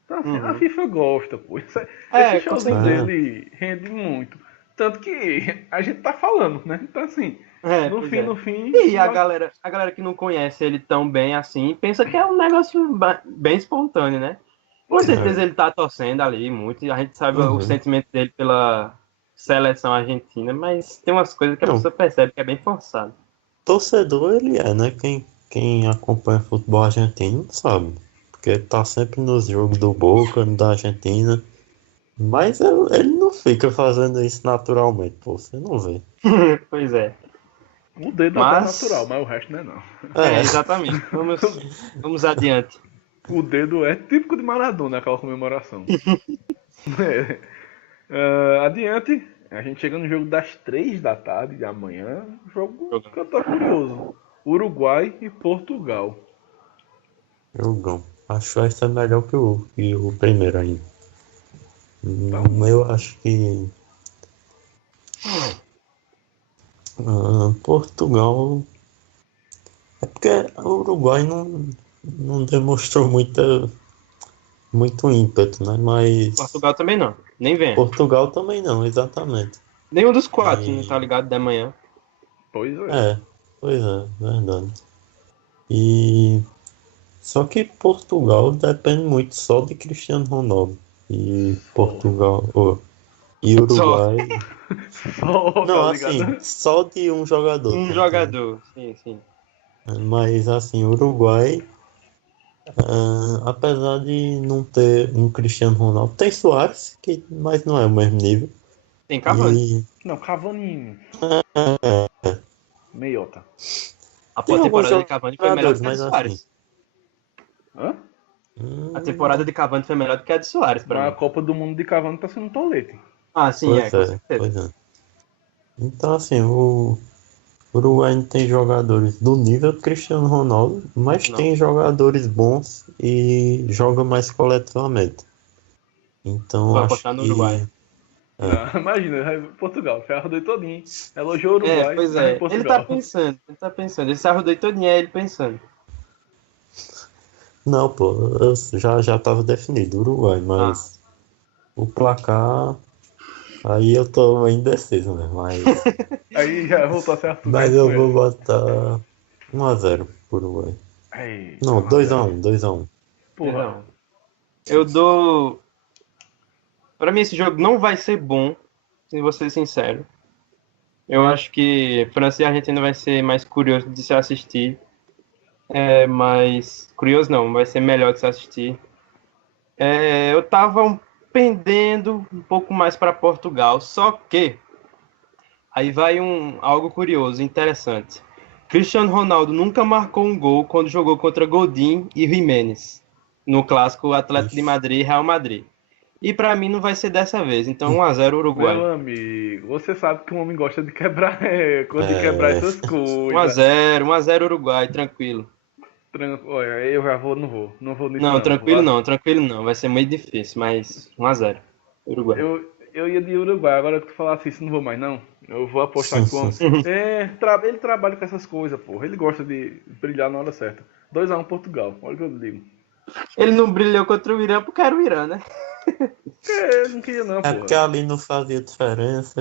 Então assim, a FIFA gosta, pô. Esse com showzinho certeza. dele rende muito. Tanto que a gente tá falando, né? Então assim, no fim... E a galera que não conhece ele tão bem assim, pensa que é um negócio bem espontâneo, né? Com certeza ele tá torcendo ali muito, e a gente sabe o sentimento dele pela seleção argentina, mas tem umas coisas que a Não. pessoa percebe que é bem forçado. Torcedor ele é, né? Quem acompanha futebol argentino sabe. Porque tá sempre nos jogos do Boca, da Argentina. Mas ele não fica fazendo isso naturalmente, pô. Você não vê. Pois é. O dedo Mas- até é natural, mas o resto não é não. É, exatamente. Vamos adiante. O dedo é típico de Maradona, aquela comemoração. É. Adiante, a gente chega no jogo das 3 da tarde de amanhã. Jogo que eu tô curioso. Uruguai e Portugal. Jogão. Acho que vai ser melhor que o primeiro ainda. Eu acho que. Portugal. É porque o Uruguai não demonstrou muito ímpeto, né? Mas Portugal também não. Nem vem. Portugal também não, exatamente. Nenhum dos quatro, E- não tá ligado da manhã. Pois é. Pois é, verdade. E só que Portugal depende muito só de Cristiano Ronaldo. E Portugal. E Uruguai. Só, Não, tá assim, ligado? só de um jogador. Um tá jogador, sim. entendendo? Mas assim, Uruguai, apesar de não ter um Cristiano Ronaldo, tem Suárez, mas não é o mesmo nível. Tem Cavani. E Não, Cavani. Meiota. A tem alguns temporada de Cavani foi melhor do que a de jogadores, mas Soares. Hã? A temporada de Cavani foi melhor do que a de Soares, pra Mas a mim. Copa do Mundo de Cavani tá sendo um tolete. Ah, sim, Pois com certeza. pois é. Então, assim, o Uruguai não tem jogadores do nível do Cristiano Ronaldo, mas Não. tem jogadores bons e joga mais coletivamente. Então, Vou acho apostar no que Uruguai. Não, imagina, Portugal, ferro doido todinho. Elogiou o Uruguai. Pois é. Ele Portugal. tá pensando. Ele se arrudou todinho, é ele pensando. Não, pô, já estava definido, Uruguai, mas o placar, aí eu tô indeciso, né? Aí já voltou a ser Arthur. Mas eu vou botar 1-0 pro Uruguai. Ei, Não, 2-1. Porra. Não. Eu dou. Pra mim, esse jogo não vai ser bom, se vou ser sincero. Eu acho que França e Argentina vai ser mais curioso de se assistir. Mas. Curioso não, vai ser melhor de se assistir. Eu tava pendendo um pouco mais para Portugal, só que. Aí vai algo curioso, interessante. Cristiano Ronaldo nunca marcou um gol quando jogou contra Godin e Jiménez no clássico Atlético de Madrid e Real Madrid. E pra mim não vai ser dessa vez, então 1-0 Uruguai. Meu amigo, você sabe que o homem gosta de quebrar recorde, de quebrar essas coisas. 1-0 Uruguai, tranquilo. Olha, eu já vou, não vou nisso Não, tranquilo não, vai ser muito difícil, mas 1-0 Uruguai. Eu ia de Uruguai, agora que tu falasse isso, não vou mais não. Eu vou apostar com o homem. Ele trabalha com essas coisas, porra. Ele gosta de brilhar na hora certa. 2-1 Portugal, olha o que eu digo. Ele não brilhou contra o Irã porque era o Irã, né? Porque não queria não, É porque porra. ali não fazia diferença.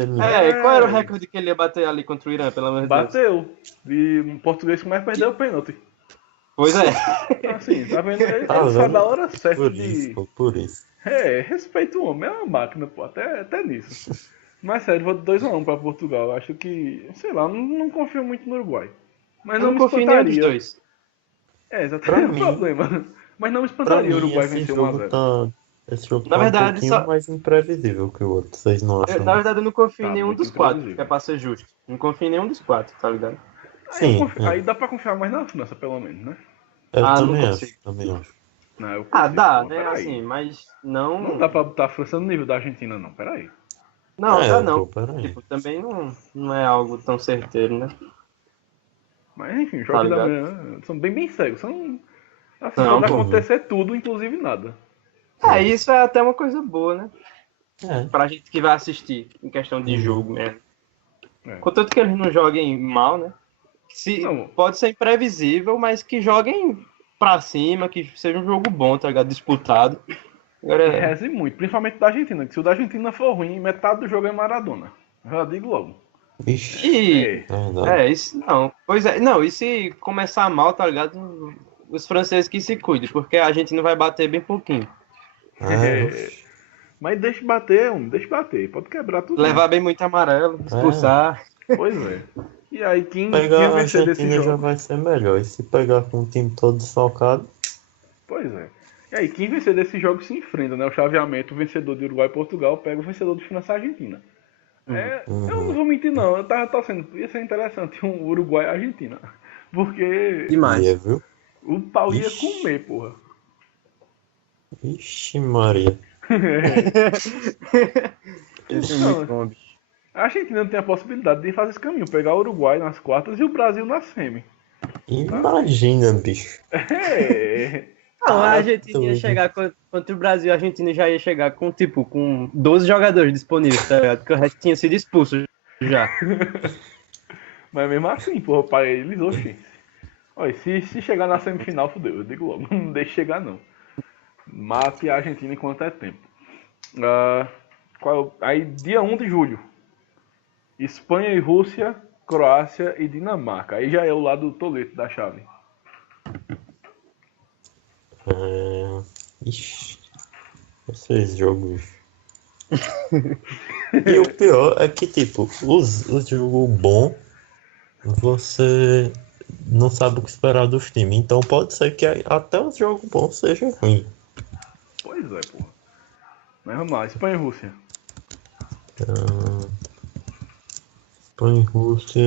Qual era o recorde que ele ia bater ali contra o Irã, pelo amor de Deus? Bateu. E um português que mais perdeu o pênalti. Pois é. Assim, tá vendo? Ele Tá sabe vendo? a hora certa Por de... isso, pô, por isso. Respeita o homem, é uma máquina, pô, até nisso. Mas sério, vou de 2-1 pra Portugal. Acho que, sei lá, não confio muito no Uruguai. Mas Eu não não me confio em nenhum dos espantaria. dois. Exatamente o mim- problema. Mas não me Pra espantaria o mim, Uruguai esse vencer jogo 1-0. esse jogo Na tá verdade, um pouquinho só- mais imprevisível que o outro. Vocês não acham? Na verdade, eu não confio Tá em nenhum muito dos quatro, imprevisível. que é pra ser justo. Não confio em nenhum dos quatro, tá ligado? Sim, Aí dá pra confiar mais na França, pelo menos, né? eu não também consigo. acho. Não, eu Ah, consigo, dá, pô, né? peraí. Assim, mas não. Não dá pra botar a França no nível da Argentina, não. Peraí. Não, dá não. Pô, peraí. Tipo, também não é algo tão certeiro, né? Mas enfim, os Tá jogos da ligado? manhã são bem cegos. São. Assim, Não, pode pô. acontecer tudo, inclusive nada. Isso é até uma coisa boa, né? É. Pra gente que vai assistir, em questão de jogo mesmo. É. Contanto que eles não joguem mal, né? Não. Pode ser imprevisível, mas que joguem pra cima, que seja um jogo bom, tá ligado? Disputado. Agora, Reze muito, principalmente da Argentina. Que se o da Argentina for ruim, metade do jogo é Maradona. Já digo logo. Vixe, e, verdade. isso não. Pois é, não, e se começar mal, tá ligado? Os franceses que se cuidem, porque a gente não vai bater bem pouquinho. É, Mas deixa bater, homem, deixa bater. Pode quebrar tudo. Levar bem muito amarelo, expulsar. Pois é. E aí, quem Pegar a vencer desse Argentina já jogo? vai ser melhor. E se pegar com o time todo desfalcado, Pois é. E aí, quem vencer desse jogo se enfrenta, né? O chaveamento, o vencedor de Uruguai e Portugal pega o vencedor de França e Argentina. Eu não vou mentir, não. Eu tava torcendo. Ia ser interessante um Uruguai e Argentina. Porque Demais. viu? o pau ia Ixi. comer, porra. Ixi, Maria. Esse é Não. muito bom, bicho. A Argentina tem a possibilidade de fazer esse caminho, pegar o Uruguai nas quartas e o Brasil na semi. Imagina, bicho. É. Não, a Ah, Argentina ia tudo. chegar contra o Brasil, a Argentina já ia chegar com 12 jogadores disponíveis, tá ligado? Porque o resto tinha sido expulso já. Mas mesmo assim, porra, para eles, oxi. Olha, se chegar na semifinal, fudeu. Eu digo logo, não deixe chegar não. Mate a Argentina enquanto é tempo. Aí, dia 1 de julho. Espanha e Rússia, Croácia e Dinamarca. Aí já é o lado toleto da chave. Ixi, esses jogos. E o pior é que, tipo, os jogos bons, você não sabe o que esperar dos times. Então pode ser que até os jogos bons sejam ruins. Pois é, porra. Mas vamos lá, Espanha e Rússia. Espanha e Rússia.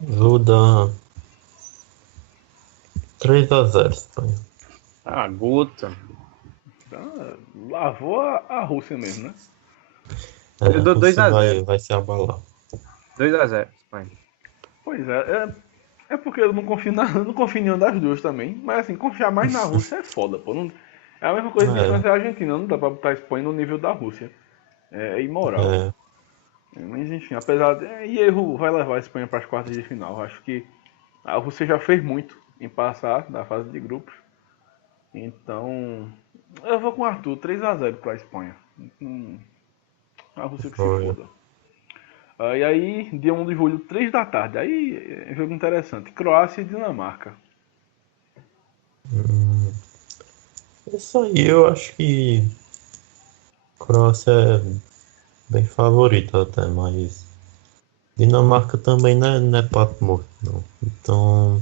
Vou dar 3-0, Espanha. Ah, gota. Então, lavou a Rússia mesmo, né? Eu dou a Rússia 2-0. vai se abalar. 2-0, Espanha. Pois é porque eu não confio não confio em nenhuma das duas também. Mas assim, confiar mais na Rússia é foda, pô. Não, é a mesma coisa de França e Argentina, não dá pra botar a Espanha no nível da Rússia. É imoral. É, Mas enfim, apesar de. E erro vai levar a Espanha para as quartas de final. Acho que a Rússia já fez muito em passar da fase de grupos. Então. Eu vou com o Arthur, 3-0 para a Espanha. A Rússia que se Foi. foda. E aí, dia 1 de julho, 3 da tarde. Aí, é jogo interessante. Croácia e Dinamarca. isso aí eu acho que Croácia é bem favorita até, mas Dinamarca também não é papo morto, não. Então,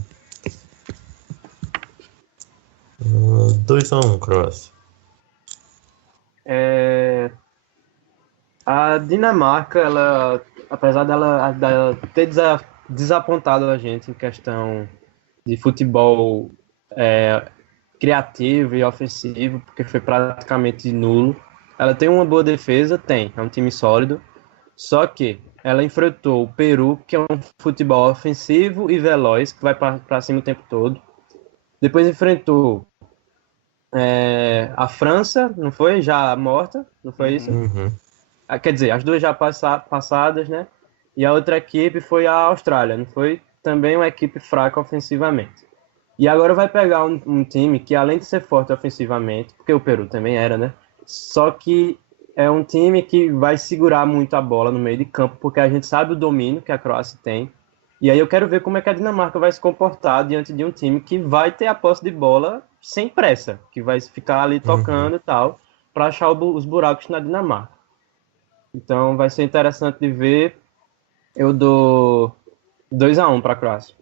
2-1 Croácia. A Dinamarca, ela, apesar dela ter desapontado a gente em questão de futebol criativo e ofensivo, porque foi praticamente nulo, ela tem uma boa defesa, é um time sólido, só que ela enfrentou o Peru, que é um futebol ofensivo e veloz, que vai para cima o tempo todo. Depois enfrentou a França, não foi? Já morta, não foi isso? Uhum. Quer dizer, as duas já passadas, né? E a outra equipe foi a Austrália, não foi? Também uma equipe fraca ofensivamente. E agora vai pegar um time que, além de ser forte ofensivamente, porque o Peru também era, né? Só que é um time que vai segurar muito a bola no meio de campo, porque a gente sabe o domínio que a Croácia tem. E aí eu quero ver como é que a Dinamarca vai se comportar diante de um time que vai ter a posse de bola sem pressa, que vai ficar ali tocando e tal, para achar os buracos na Dinamarca. Então vai ser interessante de ver. Eu dou 2-1 para a Croácia.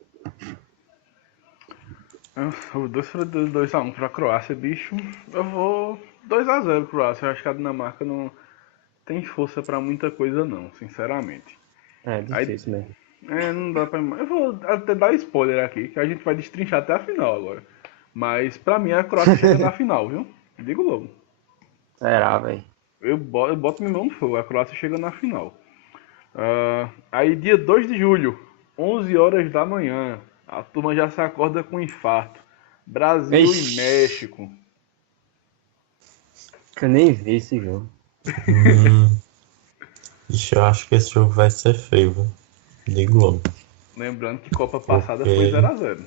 O 2-1 para a Croácia, bicho. Eu vou 2-0 Croácia. Eu acho que a Dinamarca não tem força para muita coisa, não, sinceramente. É difícil mesmo. Não dá pra. Eu vou até dar spoiler aqui, que a gente vai destrinchar até a final agora. Mas pra mim a Croácia chega na final, viu? Digo logo. Será, velho? Eu boto minha mão no fogo, a Croácia chega na final. Aí dia 2 de julho, 11 horas da manhã, a turma já se acorda com infarto. Brasil Ixi. e México. Eu nem vi esse jogo. Ixi, eu acho que esse jogo vai ser feio, viu? Digo logo. Lembrando que Copa passada Ok. foi 0-0.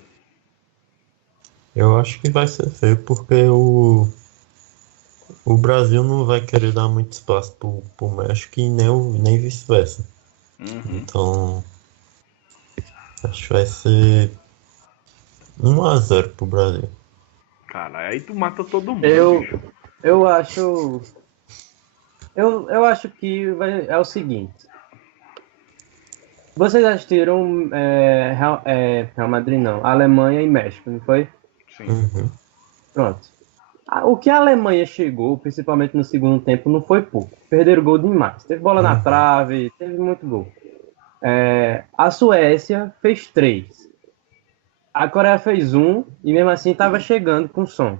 Eu acho que vai ser feio porque o Brasil não vai querer dar muito espaço pro México e nem vice-versa. Então, acho que vai ser 1-0 pro Brasil. Cara, aí tu mata todo mundo, Eu- bicho. Eu acho. Eu acho que é o seguinte. Vocês assistiram Real Madrid, não. Alemanha e México, não foi? Sim. Uhum. Pronto. O que a Alemanha chegou, principalmente no segundo tempo, não foi pouco. Perderam gol demais. Teve bola na trave, teve muito gol. A Suécia fez 3. A Coreia fez 1 e mesmo assim estava chegando com som.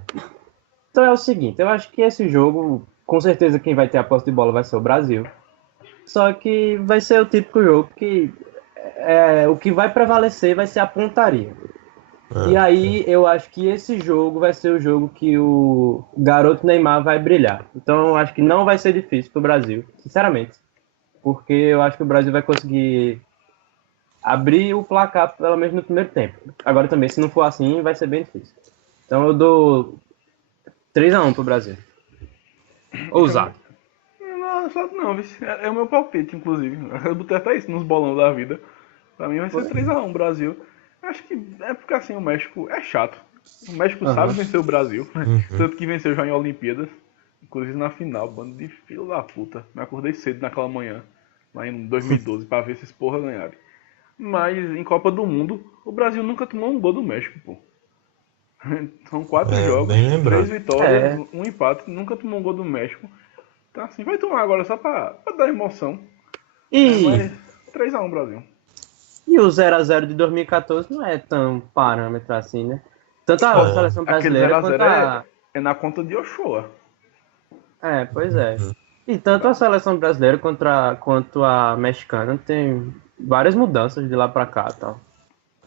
Então é o seguinte, eu acho que esse jogo, com certeza quem vai ter a posse de bola vai ser o Brasil. Só que vai ser o típico jogo que o que vai prevalecer vai ser a pontaria. E aí eu acho que esse jogo vai ser o jogo que o garoto Neymar vai brilhar. Então eu acho que não vai ser difícil para o Brasil, sinceramente. Porque eu acho que o Brasil vai conseguir abrir o placar pelo menos no primeiro tempo. Agora também, se não for assim, vai ser bem difícil. Então eu dou 3-1 pro Brasil. Ousado. Não, só não, vice. É o meu palpite, inclusive. Eu botei até isso nos bolão da vida. Pra mim vai ser 3-1 Brasil. Acho que é porque assim o México é chato. O México sabe vencer o Brasil. Tanto que venceu já em Olimpíadas. Inclusive na final, bando de filho da puta. Me acordei cedo naquela manhã, lá em 2012, pra ver esses porra ganharem. Mas em Copa do Mundo, o Brasil nunca tomou um gol do México, pô. São 4 jogos, bem lembrado. 3 vitórias, 1 empate, nunca tomou um gol do México. Então assim, vai tomar agora só pra dar emoção. Mas 3-1 Brasil. E o 0-0 de 2014 não é tão parâmetro assim, né? Tanto a seleção brasileira Aquele 0-0 quanto a... é na conta de Ochoa. Pois é. E tanto a seleção brasileira quanto a mexicana tem várias mudanças de lá pra cá e tal.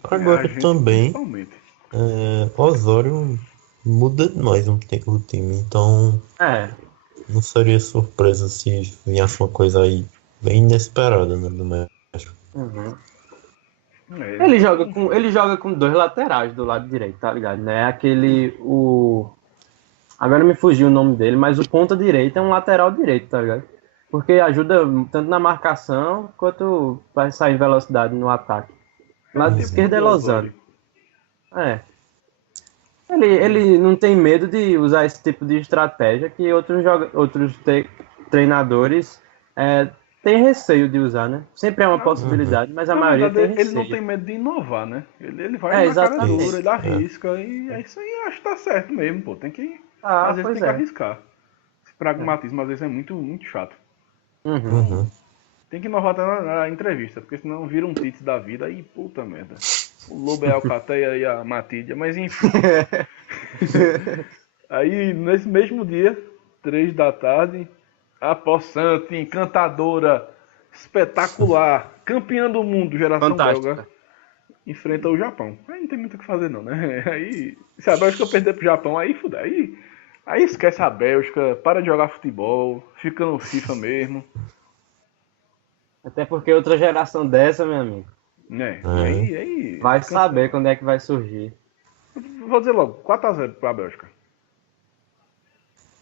Agora também, Principalmente. Osório muda demais o time, então não seria surpresa se viesse uma coisa aí bem inesperada, né, do México. Ele joga com 2 laterais do lado direito, tá ligado? Né? Agora me fugiu o nome dele, mas o ponta direito é um lateral direito, tá ligado? Porque ajuda tanto na marcação quanto vai sair velocidade no ataque. Lado esquerdo é Lozano. Ele não tem medo de usar esse tipo de estratégia que outros treinadores têm receio de usar, né? Sempre é uma possibilidade, mas a maioria tem receio. Ele não tem medo de inovar, né? Ele vai na cara dura, ele arrisca e é isso aí, acho que tá certo mesmo, pô. Tem que, às vezes tem que arriscar. Esse pragmatismo às vezes é muito, muito chato. Tem que inovar até na entrevista, porque senão vira um Tite da vida e puta merda. O Lobo é a Alcateia e a Matídia, mas enfim. Aí, nesse mesmo dia, 3 da tarde, a possante, encantadora, espetacular, campeã do mundo, geração belga, enfrenta o Japão. Aí não tem muito o que fazer não, né? Aí, se a Bélgica perder pro Japão, aí fudeu. Aí esquece a Bélgica, para de jogar futebol, fica no FIFA mesmo. Até porque outra geração dessa, meu amigo. Aí vai saber quando é que vai surgir. Vou dizer logo, 4-0 pra Bélgica.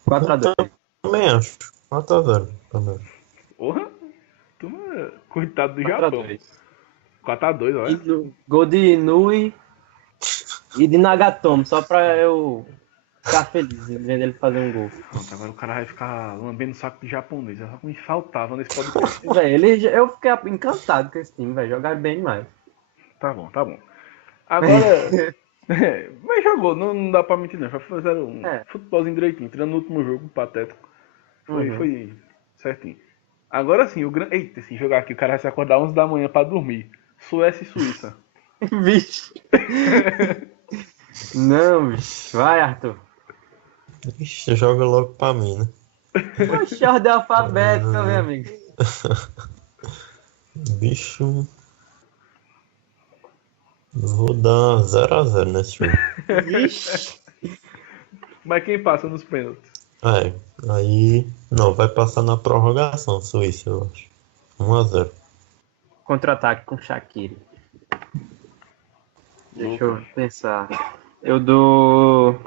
4-2. Também acho. 4-0 pra Bélgica. Porra, coitado do Japão. 4-2, olha. Gol de Inui e de Nagatomo, só pra eu ficar feliz vendo ele fazer um gol. Pronto, agora o cara vai ficar lambendo o saco de japonês. É só que me faltava nesse podcast. Eu fiquei encantado com esse time, velho. Jogaram bem demais. Tá bom. Agora. Mas jogou, não dá pra mentir, não. Fizeram um futebolzinho direitinho. Tirando no último jogo, patético. Foi certinho. Agora sim, eita, se jogar aqui, o cara vai se acordar 11 da manhã pra dormir. Suécia e Suíça. Vixe. Não, bicho. Vai, Arthur. Ixi, joga logo pra mim, né? Oxe, ordem alfabética, meu amigo. Bicho. Vou dar 0-0 nesse jogo. Vixe. Mas quem passa nos pênaltis? Aí. Não, vai passar na prorrogação, Suíça, eu acho. 1-0. Contra-ataque com Shaqiri. Deixa eu pensar. Eu dou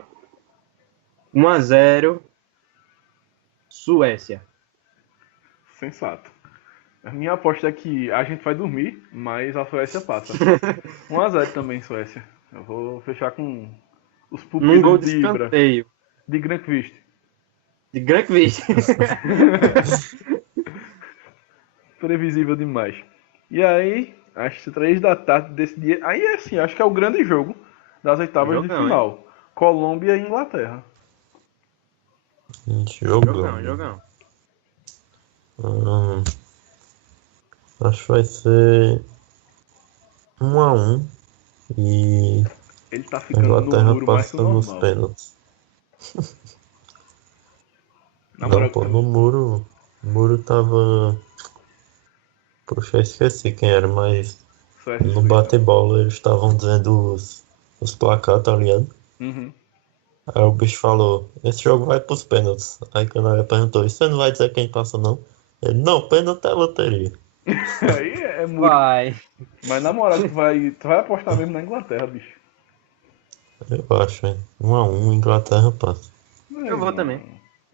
1-0 Suécia. Sensato. A minha aposta é que a gente vai dormir, mas a Suécia passa. 1-0 também, Suécia. Eu vou fechar com os Num gol pupilos de de Ibra. escanteio. De Granqvist. De Grankvist. Previsível demais. E aí, às 3 da tarde desse dia. Aí é assim, acho que é o grande jogo das oitavas de Jogão, final. Colômbia e Inglaterra. Jogão. Jogão. Acho que vai ser 1-1 e Ele tá a ficando no Inglaterra muro mais que o passa nos normal. pênaltis. Na Não, moral, pô, no muro. O muro tava. Poxa, eu esqueci quem era, mas Suécia e no Suíça. bate-bola eles estavam dizendo os placares, tá ligado? Uhum. Aí o bicho falou, esse jogo vai pros pênaltis. Aí o Canário perguntou, e você não vai dizer quem passa não? Ele, não, pênalti é loteria. Aí é muro. Vai. Mas na moral, tu vai apostar mesmo na Inglaterra, bicho. Eu acho, hein? 1-1, Inglaterra passa. Eu vou também.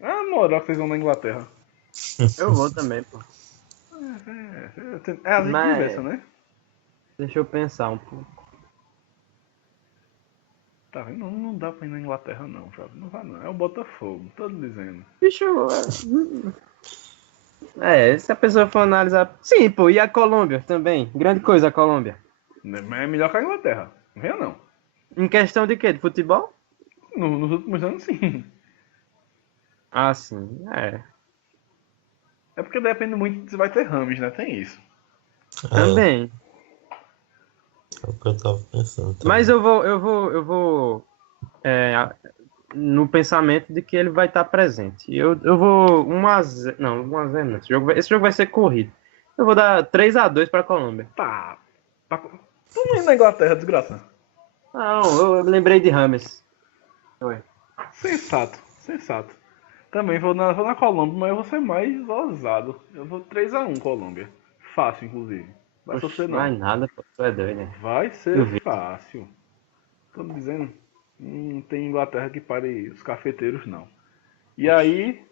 É a moral que vocês vão na Inglaterra. Eu vou também, pô. É assim que Mas- conversa, né? Deixa eu pensar um pouco. Tá vendo? Não dá pra ir na Inglaterra não, jovem. Não vai não. É o Botafogo, tô dizendo. Bicho. Se a pessoa for analisar. Sim, pô, e a Colômbia também. Grande coisa a Colômbia. Mas é melhor que a Inglaterra. Não venha não. Em questão de quê? De futebol? Nos últimos anos, sim. Ah, sim. É. É porque depende muito se vai ter Rames, né? Tem isso. Também. É o que eu tava pensando. Também. Mas eu vou no pensamento de que ele vai estar presente. Eu vou 1-0. Não, 1-0 não. Esse jogo vai ser corrido. Eu vou dar 3-2 para a Colômbia. Tá. Tu não é na Inglaterra, desgraça. Não, eu lembrei de Rames. Oi. Sensato. Também vou na Colômbia, mas eu vou ser mais ousado. Eu vou 3-1 Colômbia. Fácil, inclusive. Vai sofrer não. Mais nada, pô. Tu é doido, né? Vai ser Duvido. fácil. Tô dizendo, não tem Inglaterra que pare os cafeteiros, não. E aí,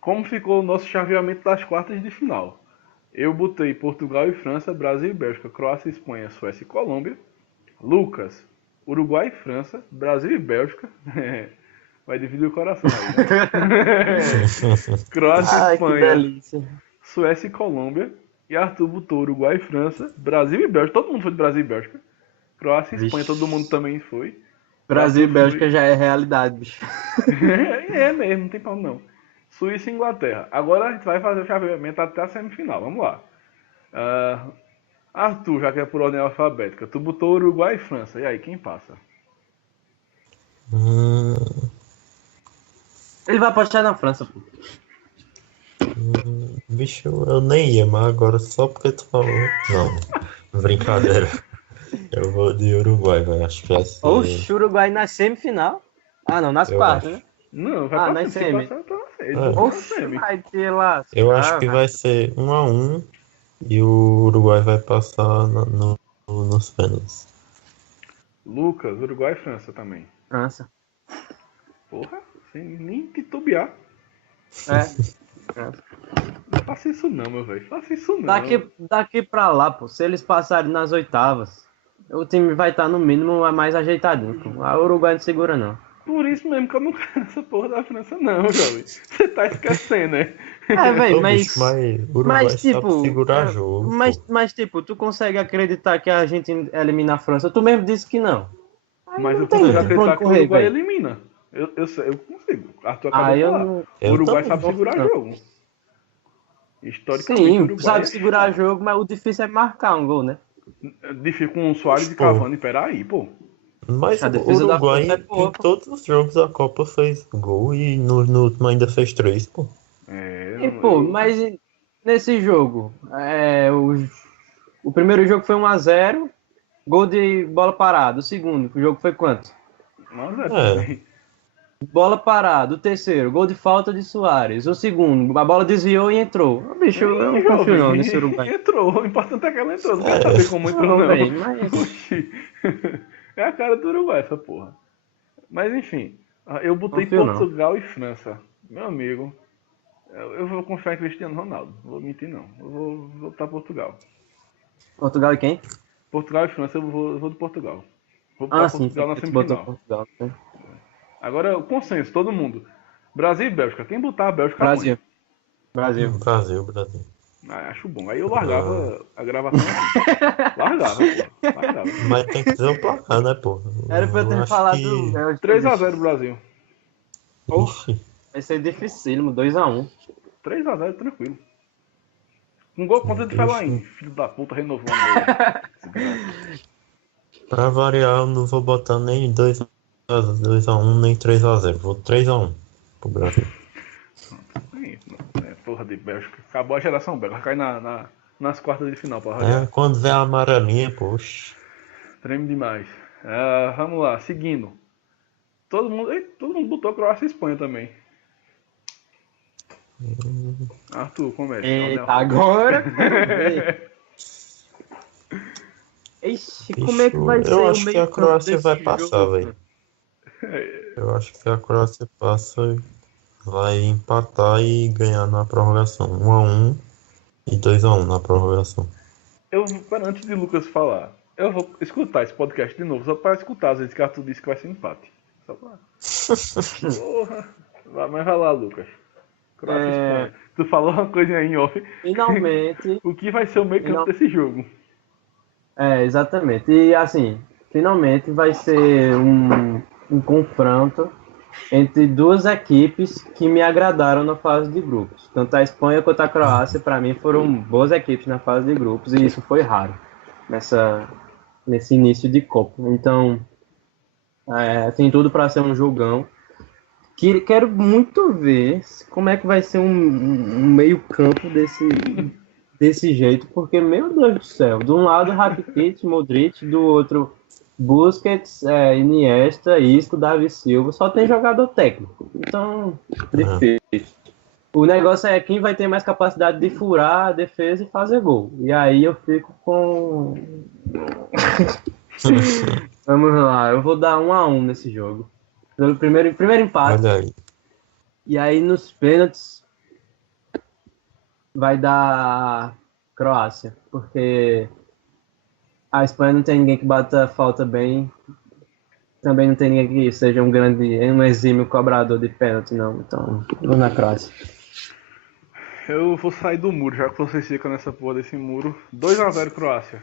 como ficou o nosso chaveamento das quartas de final? Eu botei Portugal e França, Brasil e Bélgica, Croácia e Espanha, Suécia e Colômbia. Lucas, Uruguai e França, Brasil e Bélgica. Vai dividir o coração aí, né? Croácia e Ai, que Espanha, delícia. Suécia e Colômbia. E Arthur botou Uruguai e França, Brasil e Bélgica. Todo mundo foi de Brasil e Bélgica. Croácia e Espanha, Vixe. todo mundo também foi. Brasil e Arthur Bélgica foi- já é realidade, bicho. É mesmo, não tem pau não. Suíça e Inglaterra. Agora a gente vai fazer o chaveamento até a semifinal. Vamos lá. Arthur, já que é por ordem alfabética, tu botou Uruguai e França. E aí, quem passa? Ele vai apostar na França, pô. Bicho, eu nem ia, mas agora só porque tu falou. Não, brincadeira. Eu vou de Uruguai, velho. Acho que vai ser. Oxe, o Uruguai na semifinal. Ah, não, nas Eu quartas, acho. né? Não, vai Ah, pra na semi. semi. Passar, tá na semi. É. Tá na Oxe, semi. vai ter lá. Eu acho que vai ser 1-1 e o Uruguai vai passar nos pênaltis. Lucas, Uruguai e França também. França. Porra, sem nem titubear. É. Não faça isso não, meu velho. Faça isso não. Daqui pra lá, pô, se eles passarem nas oitavas, o time vai estar no mínimo mais ajeitadinho, pô. A Uruguai não segura, não. Por isso mesmo que eu não quero essa porra da França não, jovem. Você tá esquecendo, né? É, velho, Ô, mas... bicho, mas o Uruguai Mas, tipo, sabe segurar jogo. mas, tipo, tu consegue acreditar que a gente elimina a França? Tu mesmo disse que não. Mas não eu tem consigo pra acreditar onde que o correr, Uruguai velho. elimina. Eu sei, eu consigo. Arthur acabou Ah, de eu falar. não... O Uruguai também sabe não segurar não. jogo. Historicamente, o Sim, Uruguai sabe é segurar chato. jogo, mas o difícil é marcar um gol, né? Difícil com o Soares e Pô. Cavani, peraí, pô. Mas A o defesa da Uruguai, França é boa, em pô. todos os jogos da Copa, fez gol e no último ainda fez 3, pô. E, pô, mas nesse jogo, o primeiro jogo foi 1-0, gol de bola parada. O segundo jogo foi quanto? Nossa, É. Bola parada. O terceiro, gol de falta de Soares. O segundo, a bola desviou e entrou. Ô, bicho, eu não confio não nesse Uruguai. Entrou, o importante é que ela entrou. Não quero saber como entrou, Não, não. velho, mas... Oxi. É a cara do Uruguai essa porra. Mas enfim, eu botei Confio não. Portugal e França. Meu amigo, eu vou confiar em Cristiano Ronaldo. Não vou mentir não. Eu vou botar Portugal. Portugal e quem? Portugal e França, eu vou de Portugal. Vou botar Ah, sim, Portugal na tu botou semifinal. Portugal. Né? Agora, o consenso, todo mundo. Brasil e Bélgica. Quem botar a Bélgica Brasil. ganha. Brasil. Brasil. Acho bom. Aí eu largava a gravação aqui. Largava, pô. Largava. Mas tem que dizer o placar, né, pô? Era pra eu ter acho falado que- Bélgica. 3x0 Brasil. Ixi, Vai ser dificílimo, 2x1. 3x0 tranquilo. Um gol contra de Fellaini. Filho da puta, renovou um gol. pra variar, eu não vou botar nem 2x1, nem 3x0. Vou 3x1 pro Brasil. Porra de Bélgica. Acabou a geração belga. Vai cair nas quartas de final pra rodear. Quando vem a amarelinha, poxa. Treme demais. Vamos lá, seguindo. Todo mundo botou Croácia e Espanha também. Arthur, começa. Eita, agora quero ver. Ixi, como é que vai ser Eu o acho que a meio-campo Croácia desse vai passar, jogo? velho. Eu acho que a Croácia passa, vai empatar e ganhar na prorrogação. 1x1 e 2x1 na prorrogação. Antes de Lucas falar, eu vou escutar esse podcast de novo, só para escutar às vezes que Arthur disse que vai ser empate. Só pra... Porra. Mas vai lá, Lucas. Croácia e Espanha. Tu falou uma coisa aí em off. Finalmente. O que vai ser o meio campo desse jogo? Exatamente. E assim, finalmente vai ser um confronto entre duas equipes que me agradaram na fase de grupos. Tanto a Espanha quanto a Croácia, para mim, foram boas equipes na fase de grupos, e isso foi raro nesse início de Copa. Então, tem tudo para ser um jogão. Quero muito ver como é que vai ser um meio-campo desse jeito, porque, meu Deus do céu, de um lado Rakitic, Modric, do outro Busquets, Iniesta, Isco, Davi Silva, só tem jogador técnico. Então, difícil. O negócio é quem vai ter mais capacidade de furar a defesa e fazer gol. E aí eu fico com... Vamos lá, eu vou dar 1x1 nesse jogo. Pelo primeiro empate. Olha aí. E aí nos pênaltis vai dar Croácia, porque a Espanha não tem ninguém que bata falta bem, também não tem ninguém que seja um exímio cobrador de pênalti, não. Então, vou na Croácia. Eu vou sair do muro, já que vocês ficam nessa porra desse muro. 2x0 Croácia.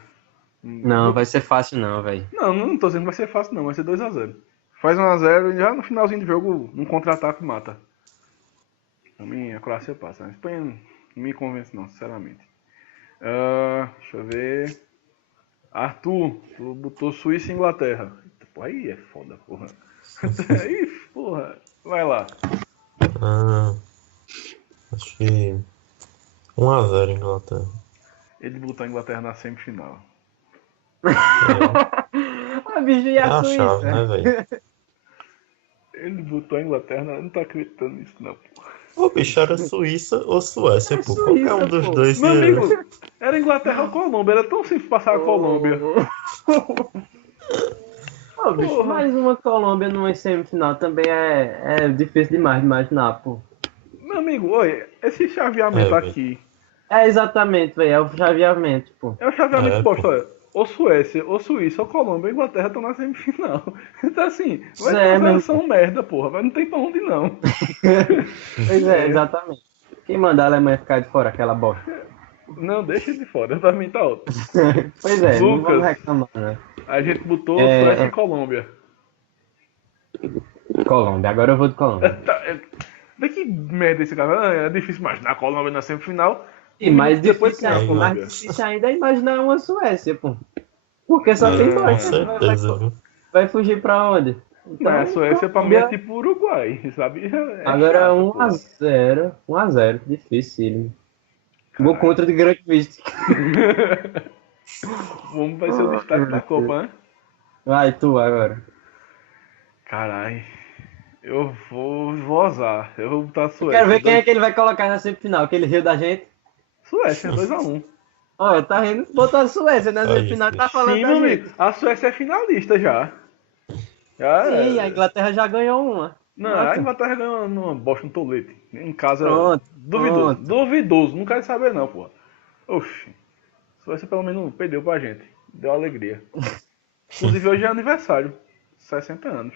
Não, vai ser fácil não, velho. Não tô dizendo que vai ser fácil não, vai ser 2x0. Faz 1x0 e já no finalzinho do jogo, um contra-ataque mata. Pra mim, a Croácia passa. A Espanha não me convence não, sinceramente. Deixa eu ver. Arthur, tu botou Suíça e Inglaterra. Pô, aí é foda, porra. Aí, porra. Vai lá. Acho que 1x0 Inglaterra. Ele botou a Inglaterra na semifinal. A bicho e É a a chave, Suíça. né, velho? Ele botou a Inglaterra, não tá acreditando nisso não, porra. Ô, bicho, era Suíça ou Suécia, pô? Suíça, Qualquer um dos pô. dois. Meu amigo, era Inglaterra ou Colômbia, era tão simples passar a Colômbia. Ô, bicho, Porra. mais uma Colômbia numa semifinal também é difícil demais de imaginar, pô. Meu amigo, olha, esse chaveamento velho. aqui Exatamente, velho, é o chaveamento, pô. é o chaveamento É, posto, pô. olha. Ou Suécia, ou Suíça, ou Colômbia, ou Inglaterra estão na semifinal. Então assim, vai É, ter uma meu- seleção merda, porra. Mas não tem pra onde não. Pois exatamente. Quem mandar a Alemanha ficar de fora, aquela bosta. Não, deixa de fora, pra mim tá ótimo. Pois é, não Lucas. vamos reclamar, né? A gente botou É. Suécia e Colômbia. Colômbia, agora eu vou de Colômbia. Vê que merda esse cara. É difícil imaginar a Colômbia na semifinal. E mais Depois difícil, que a mais Colômbia. difícil ainda é imaginar uma Suécia, pô. Porque só tem Com dois. Com certeza, viu? Vai fugir pra onde? Então, Mas a Suécia pra mim é Colômbia- tipo Uruguai, sabe? É Agora chato, porra. 1x0. 1x0, difícil. Gol contra de Grande Vista. Vamos vai ser o destaque da Copa, né? Vai tu agora. Caralho. Eu vou ousar. Eu vou botar a Suécia. Quero ver quem é que ele vai colocar na semifinal. Aquele Rio da gente. Suécia, 2x1. Olha, tá rindo. Botou a Suécia na Aí, semifinal. Tá falando Sim, da meu gente. amigo. A Suécia é finalista já. Sim, a Inglaterra já ganhou uma. Não, a Inglaterra ganhou numa bosta no tolete. Em casa. Pronto, Duvidoso. pronto. Duvidoso. Não quero saber não, pô. Oxi. Suécia pelo menos perdeu pra gente. Deu alegria. Inclusive hoje é aniversário. 60 anos.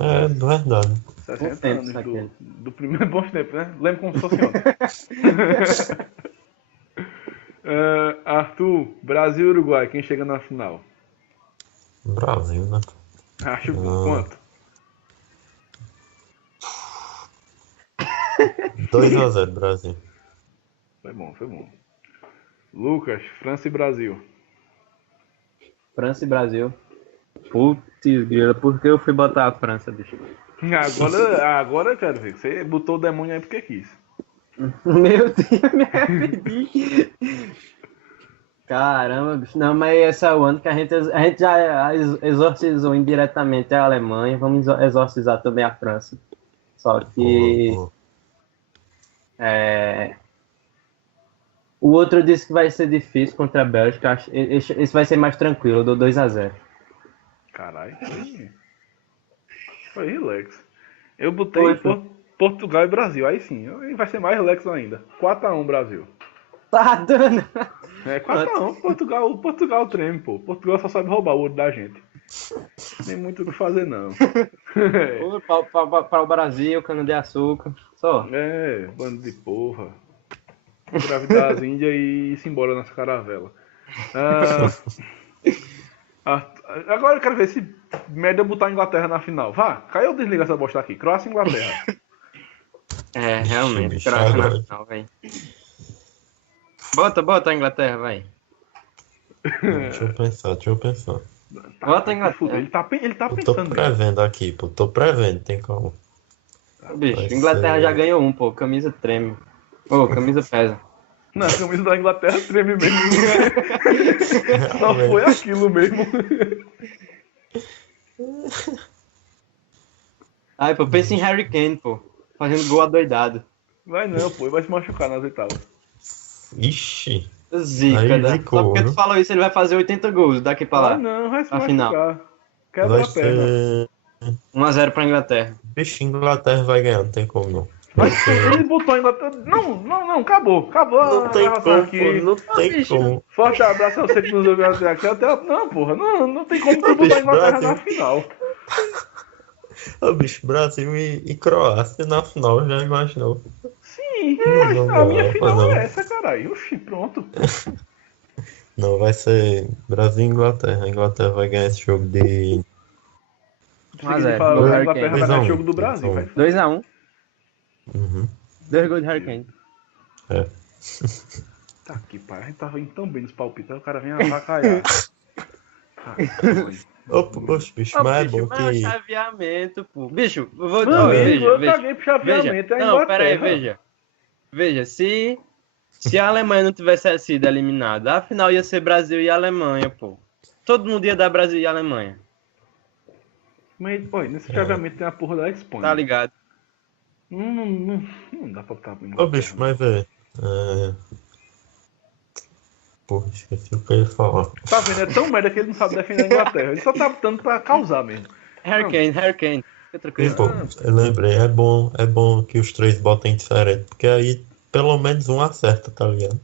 É verdade. 60 tempo, anos aquele. do primeiro bons tempos, né? Lembro como se fosse ontem. Arthur, Brasil e Uruguai, quem chega na final? Brasil, né? Acho bom. Quanto? 2-0 Brasil. Foi bom, foi bom. Lucas, França e Brasil. França e Brasil. Putz, grila, por que eu fui botar a França, bicho? Agora eu quero ver. Você botou o demônio aí porque quis. Meu Deus, me arrependi. Caramba, bicho. Não, mas esse é o ano que a gente já exorcizou indiretamente a Alemanha. Vamos exorcizar também a França. Só que o outro disse que vai ser difícil contra a Bélgica. Esse vai ser mais tranquilo, eu dou 2-0. Caralho, foi relax. Eu botei Portugal e Brasil. Aí sim, vai ser mais relax ainda. 4-1 Brasil. Tá dando. É 4-1, Portugal treme, pô. Portugal só sabe roubar o ouro da gente. Tem muito o que fazer, não. Para o Brasil, cana de açúcar. Só. Bando de porra. Engravidar as Índias e ir-se embora nessa caravela. Agora eu quero ver se merda botar a Inglaterra na final. Vá, caiu ou desliga essa bosta aqui? Croácia e Inglaterra. Realmente. Bicho, Croácia na agora. final, velho. Bota a Inglaterra, vai. Deixa eu pensar. Bota a Inglaterra. Ele tá Eu tô pensando. prevendo aqui, pô. Tô prevendo, tem como. Bicho, Vai Inglaterra ser- já ganhou um, pô. Camisa treme. Camisa pesa. Não, a camisa da Inglaterra treme mesmo. Só foi aquilo mesmo. Ai, pô, pensa em Harry Kane, pô. Fazendo gol adoidado. Vai não, pô. Ele vai se machucar nas oitavas. Ixi. Zica, Aí né? zicou, Só porque tu viu? falou isso, ele vai fazer 80 gols daqui pra lá. Vai não, vai se Na final. machucar. Quebra Vai a perna. ser. 1-0 pra Inglaterra. Bicho, Inglaterra vai ganhar, não tem como não. Vai ser. Ele botou a Inglaterra. Não, acabou. Acabou Não a tem gravação como, aqui. pô, não tem bicho. como. Forte abraço a você que nos ouviu até aqui. Não, porra. Não tem como tu botar a Bicho, Inglaterra Brasil. na final. Ô, bicho, Brasil e Croácia na final, já imaginou? Sim, Não, mas a minha não, final não. é essa, caralho. Oxi, pronto. Não, vai ser Brasil e Inglaterra. A Inglaterra vai ganhar esse jogo de 1-0. Fala, Gol a Harry Inglaterra Kane. vai ganhar 2-1. jogo do Brasil, vai. 2-1. Uhum. 2 gols de Harry Kane. É. Tá que pai, a gente tava indo tão bem nos palpites, aí o cara vem avacalhar. Tá, doido. Oxe, bicho, mas é bom Mas é o que. chaveamento, pô. Bicho, eu vou... Não, veja, eu veja. caguei pro chaveamento, é a Não, pera aí, Inglaterra. Veja, se a Alemanha não tivesse sido eliminada, a final ia ser Brasil e Alemanha, pô. Todo mundo ia dar Brasil e Alemanha, Mas, olha, nesse chaveamento tem a porra da Espanha. tá ligado? Não dá pra botar pra Ô, Inglaterra. bicho, mas é. Porra, esqueci o que eu ia falar. Tá vendo? É tão merda que ele não sabe defender a Inglaterra. Ele só tá botando pra causar mesmo. Harry Kane. Outra E, coisa. pô, eu lembrei, é bom que os três botem diferente, porque aí pelo menos um acerta, tá ligado?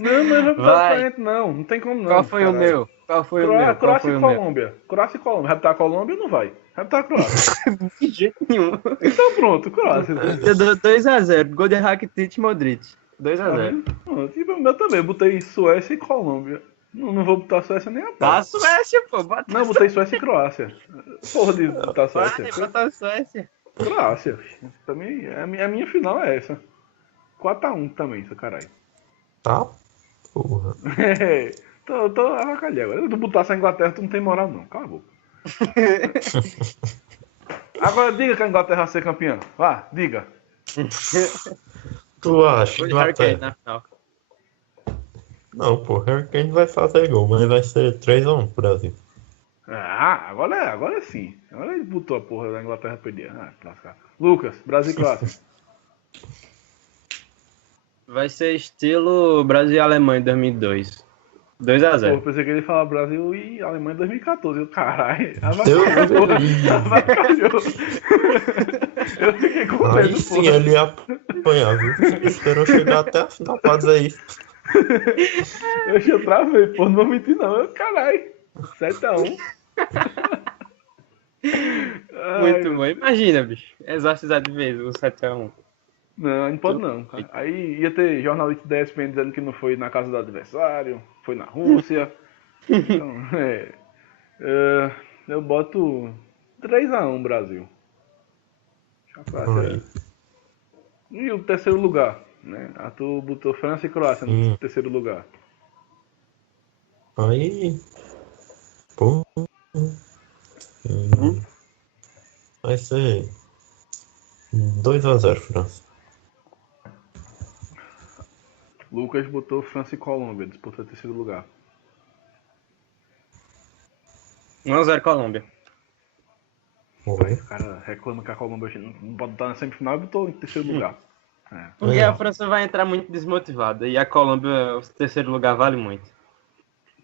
Não vai botar Vai. diferente, não. Não tem como não. Qual foi o caralho. meu? Qual foi o meu? Qual Croácia foi e o meu? Colômbia. Croácia e Colômbia. Vai botar a Colômbia ou não vai? Vai botar a Croácia. De jeito nenhum. Então pronto, Croácia. Eu dou 2-0. Gol de Rakitic e Modric. Tá 2-0. vendo? Pronto. E o meu também. Botei Suécia e Colômbia. Não vou botar Suécia nem a pau. Tá a Suécia, pô. Bota Não, botei Suécia e Croácia. Porra de botar Suécia. Vai, bota a Suécia. Croácia. Também, a minha final é essa. 4-1 também, essa caralho. Tá? Porra. Tô avacalhando. Agora, se tu botar essa Inglaterra, tu não tem moral não. Cala a boca. Agora diga que a Inglaterra vai ser campeã. Vá, diga. Tu acha? Gol de Harry Kane Inglaterra? na final. Não, pô, Harry Kane vai fazer gol, mas vai ser 3-1 pro Brasil. Ah, agora sim. Agora ele botou a porra da Inglaterra perder. Lascar. Lucas, Brasil e Croácia. Vai ser estilo Brasil e Alemanha em 2002. Pô, 2-0. pensei que ele ia falar Brasil e Alemanha em 2014. Eu, caralho, Deus avacalhou. Eu fiquei com Aí medo, sim porra. ele ia apanhar, viu? Ele esperou chegar até a final pra dizer isso. Eu travei, pô, não vou mentir não. Eu, caralho, 7-1. Muito bom. Imagina, bicho. Exorcizar de vez o 7x1. Não, não pode não. Aí ia ter jornalista da ESPN dizendo que não foi na casa do adversário, foi na Rússia. Então, eu boto 3x1 Brasil. Já pra Aí. E o terceiro lugar, né? Tu botou França e Croácia no terceiro lugar. Aí. Pô. Vai ser 2x0 França. Lucas botou França e Colômbia, disputou o terceiro lugar. 1x0 Colômbia. Oi. O cara reclama que a Colômbia não pode estar na semifinal e botou em terceiro lugar. Porque a França vai entrar muito desmotivada e a Colômbia, o terceiro lugar, vale muito.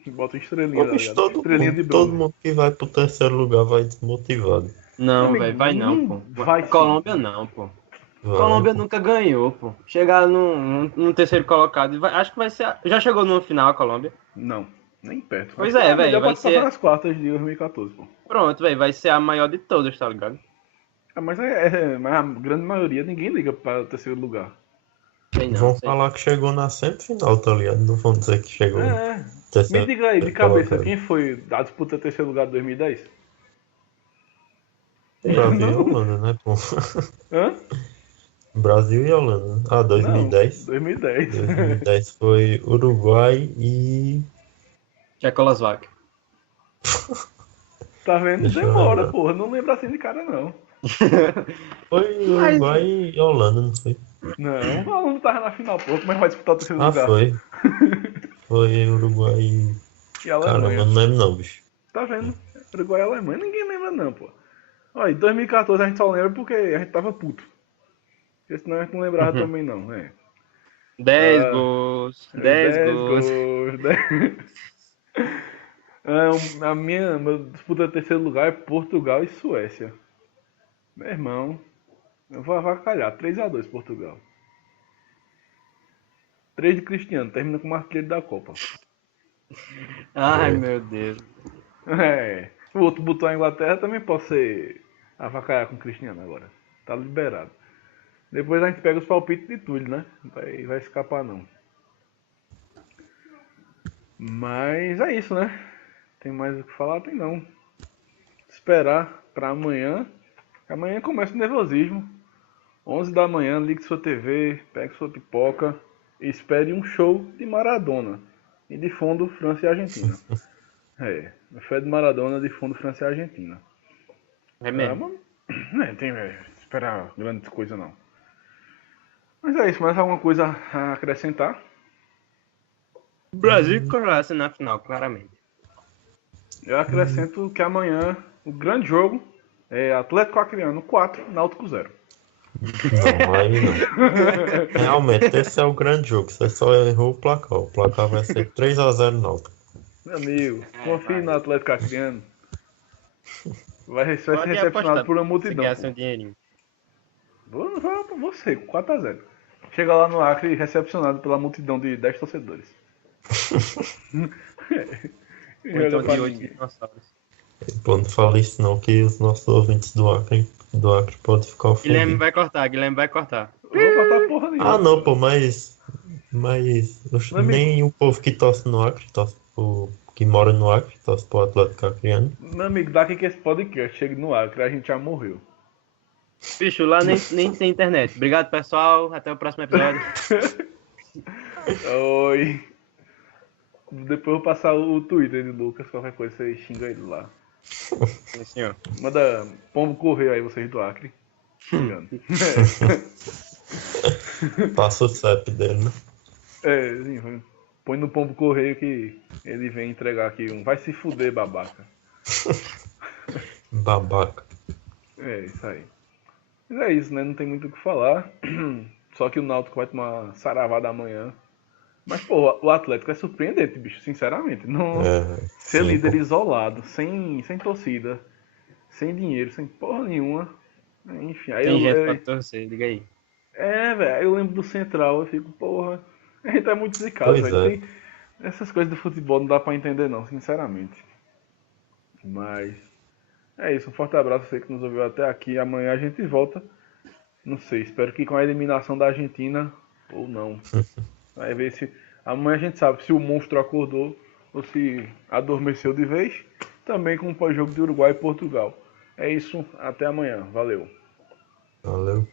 Bota uma estrelinha, tá Poxa, ligado? Estrelinha de todo bronze. mundo que vai pro terceiro lugar vai desmotivado. Não, Amigo, velho, vai não, pô. vai sim. Colômbia não, pô. Vai, Colômbia pô. nunca ganhou, pô. Chegar no terceiro colocado, acho que vai ser. Já chegou numa final a Colômbia? Não, nem perto. Pois Acho que é, velho, melhor vai pode passar ser. nas quartas de 2014, pô. Pronto, velho, vai ser a maior de todas, tá ligado? Mas mas a grande maioria ninguém liga para o terceiro lugar. Sei não, Vão sei. falar que chegou na semifinal, tá ligado? Não vão dizer que chegou no Me terceiro diga aí, de cabeça, colocado. quem foi da disputa terceiro lugar de 2010? Brasil e Holanda, né, pô? Hã? Brasil e Holanda. Ah, 2010. Não, 2010. 2010 foi Uruguai e. Tchecoslováquia. Tá vendo? Deixa eu Demora, lembrar. porra. Não lembro assim de cara, não. Foi Uruguai e Holanda, não foi? Não, o aluno tava na final, porra. Como é que vai disputar o terceiro Ah, lugar? foi. Foi Uruguai e. E a Caramba, Alemanha. não lembro não, bicho. Tá vendo? Uruguai e Alemanha. Ninguém lembra, não, pô. Olha, em 2014 a gente só lembra porque a gente tava puto. Porque senão a gente não lembrava também, não. 10 Ah, gols. 10 gols. 10. Meu disputa de terceiro lugar é Portugal e Suécia. Meu irmão, eu vou avacalhar. 3x2 Portugal. 3 de Cristiano, termina como artilheiro da Copa. Ai, meu Deus. Se o outro botou a Inglaterra, também pode ser avacalhar com o Cristiano agora. Tá liberado. Depois a gente pega os palpites de Túlio, né? Vai escapar não. Mas é isso, né? Tem mais o que falar? Tem não. Esperar pra amanhã. Amanhã começa o nervosismo. 11 da manhã, ligue sua TV, pegue sua pipoca e espere um show de Maradona. E de fundo, França e Argentina. Fé de Maradona, de fundo, França e Argentina. É mesmo. Não tem esperar grandes coisas não. Mas é isso, mais alguma coisa a acrescentar? Brasil e Croácia na final, claramente. Eu acrescento que amanhã o grande jogo é Atlético Acreano 4, Náutico 0. Não, aí não. Realmente, esse é o grande jogo. Você só errou o placar. O placar vai ser 3x0 Náutico. Meu amigo, confie no Atlético Acreano. Vai ser Pode recepcionado apostar, por uma se multidão. ganhar seu dinheirinho. Vou pra você, 4x0. Chega lá no Acre recepcionado pela multidão de 10 torcedores. E Ou então olha pra de 8 ninguém. dinossauros. Pô, não fala isso não, que os nossos ouvintes do Acre podem ficar Guilherme ofendidos. vai cortar. Eu vou cortar porra nenhuma. Ah, não, pô, mas oxe, Meu amigo. nem o povo que torce no Acre, que mora no Acre, torce pro Atlético Acreano. Meu amigo, daqui que esse podcast chegue no Acre, a gente já morreu. Bicho, lá nem tem internet. Obrigado, pessoal. Até o próximo episódio. Oi. Depois eu vou passar o Twitter de Lucas, qualquer coisa você xinga ele lá. Sim, senhor. Manda pombo correio aí, vocês do Acre. Xingando. Passa o CEP dele, né? Sim, põe no pombo correio que ele vem entregar aqui um. Vai se fuder, babaca. Babaca. É, isso aí. Mas é isso, né? Não tem muito o que falar. Só que o Náutico vai tomar saravada amanhã. Mas, pô, o Atlético é surpreendente, bicho, sinceramente. Não ser sim, líder pô. isolado, sem torcida, sem dinheiro, sem porra nenhuma. Enfim, aí Tem gente pra torcer, diga aí. velho, eu lembro do Central, eu fico, porra, a gente é muito zicado, Pois velho. é. Tem- Essas coisas do futebol não dá pra entender não, sinceramente. Mas É isso, um forte abraço a você que nos ouviu até aqui. Amanhã a gente volta. Não sei, espero que com a eliminação da Argentina ou não. Vai ver se. Amanhã a gente sabe se o monstro acordou ou se adormeceu de vez. Também com o pós-jogo de Uruguai e Portugal. É isso, até amanhã. Valeu. Valeu.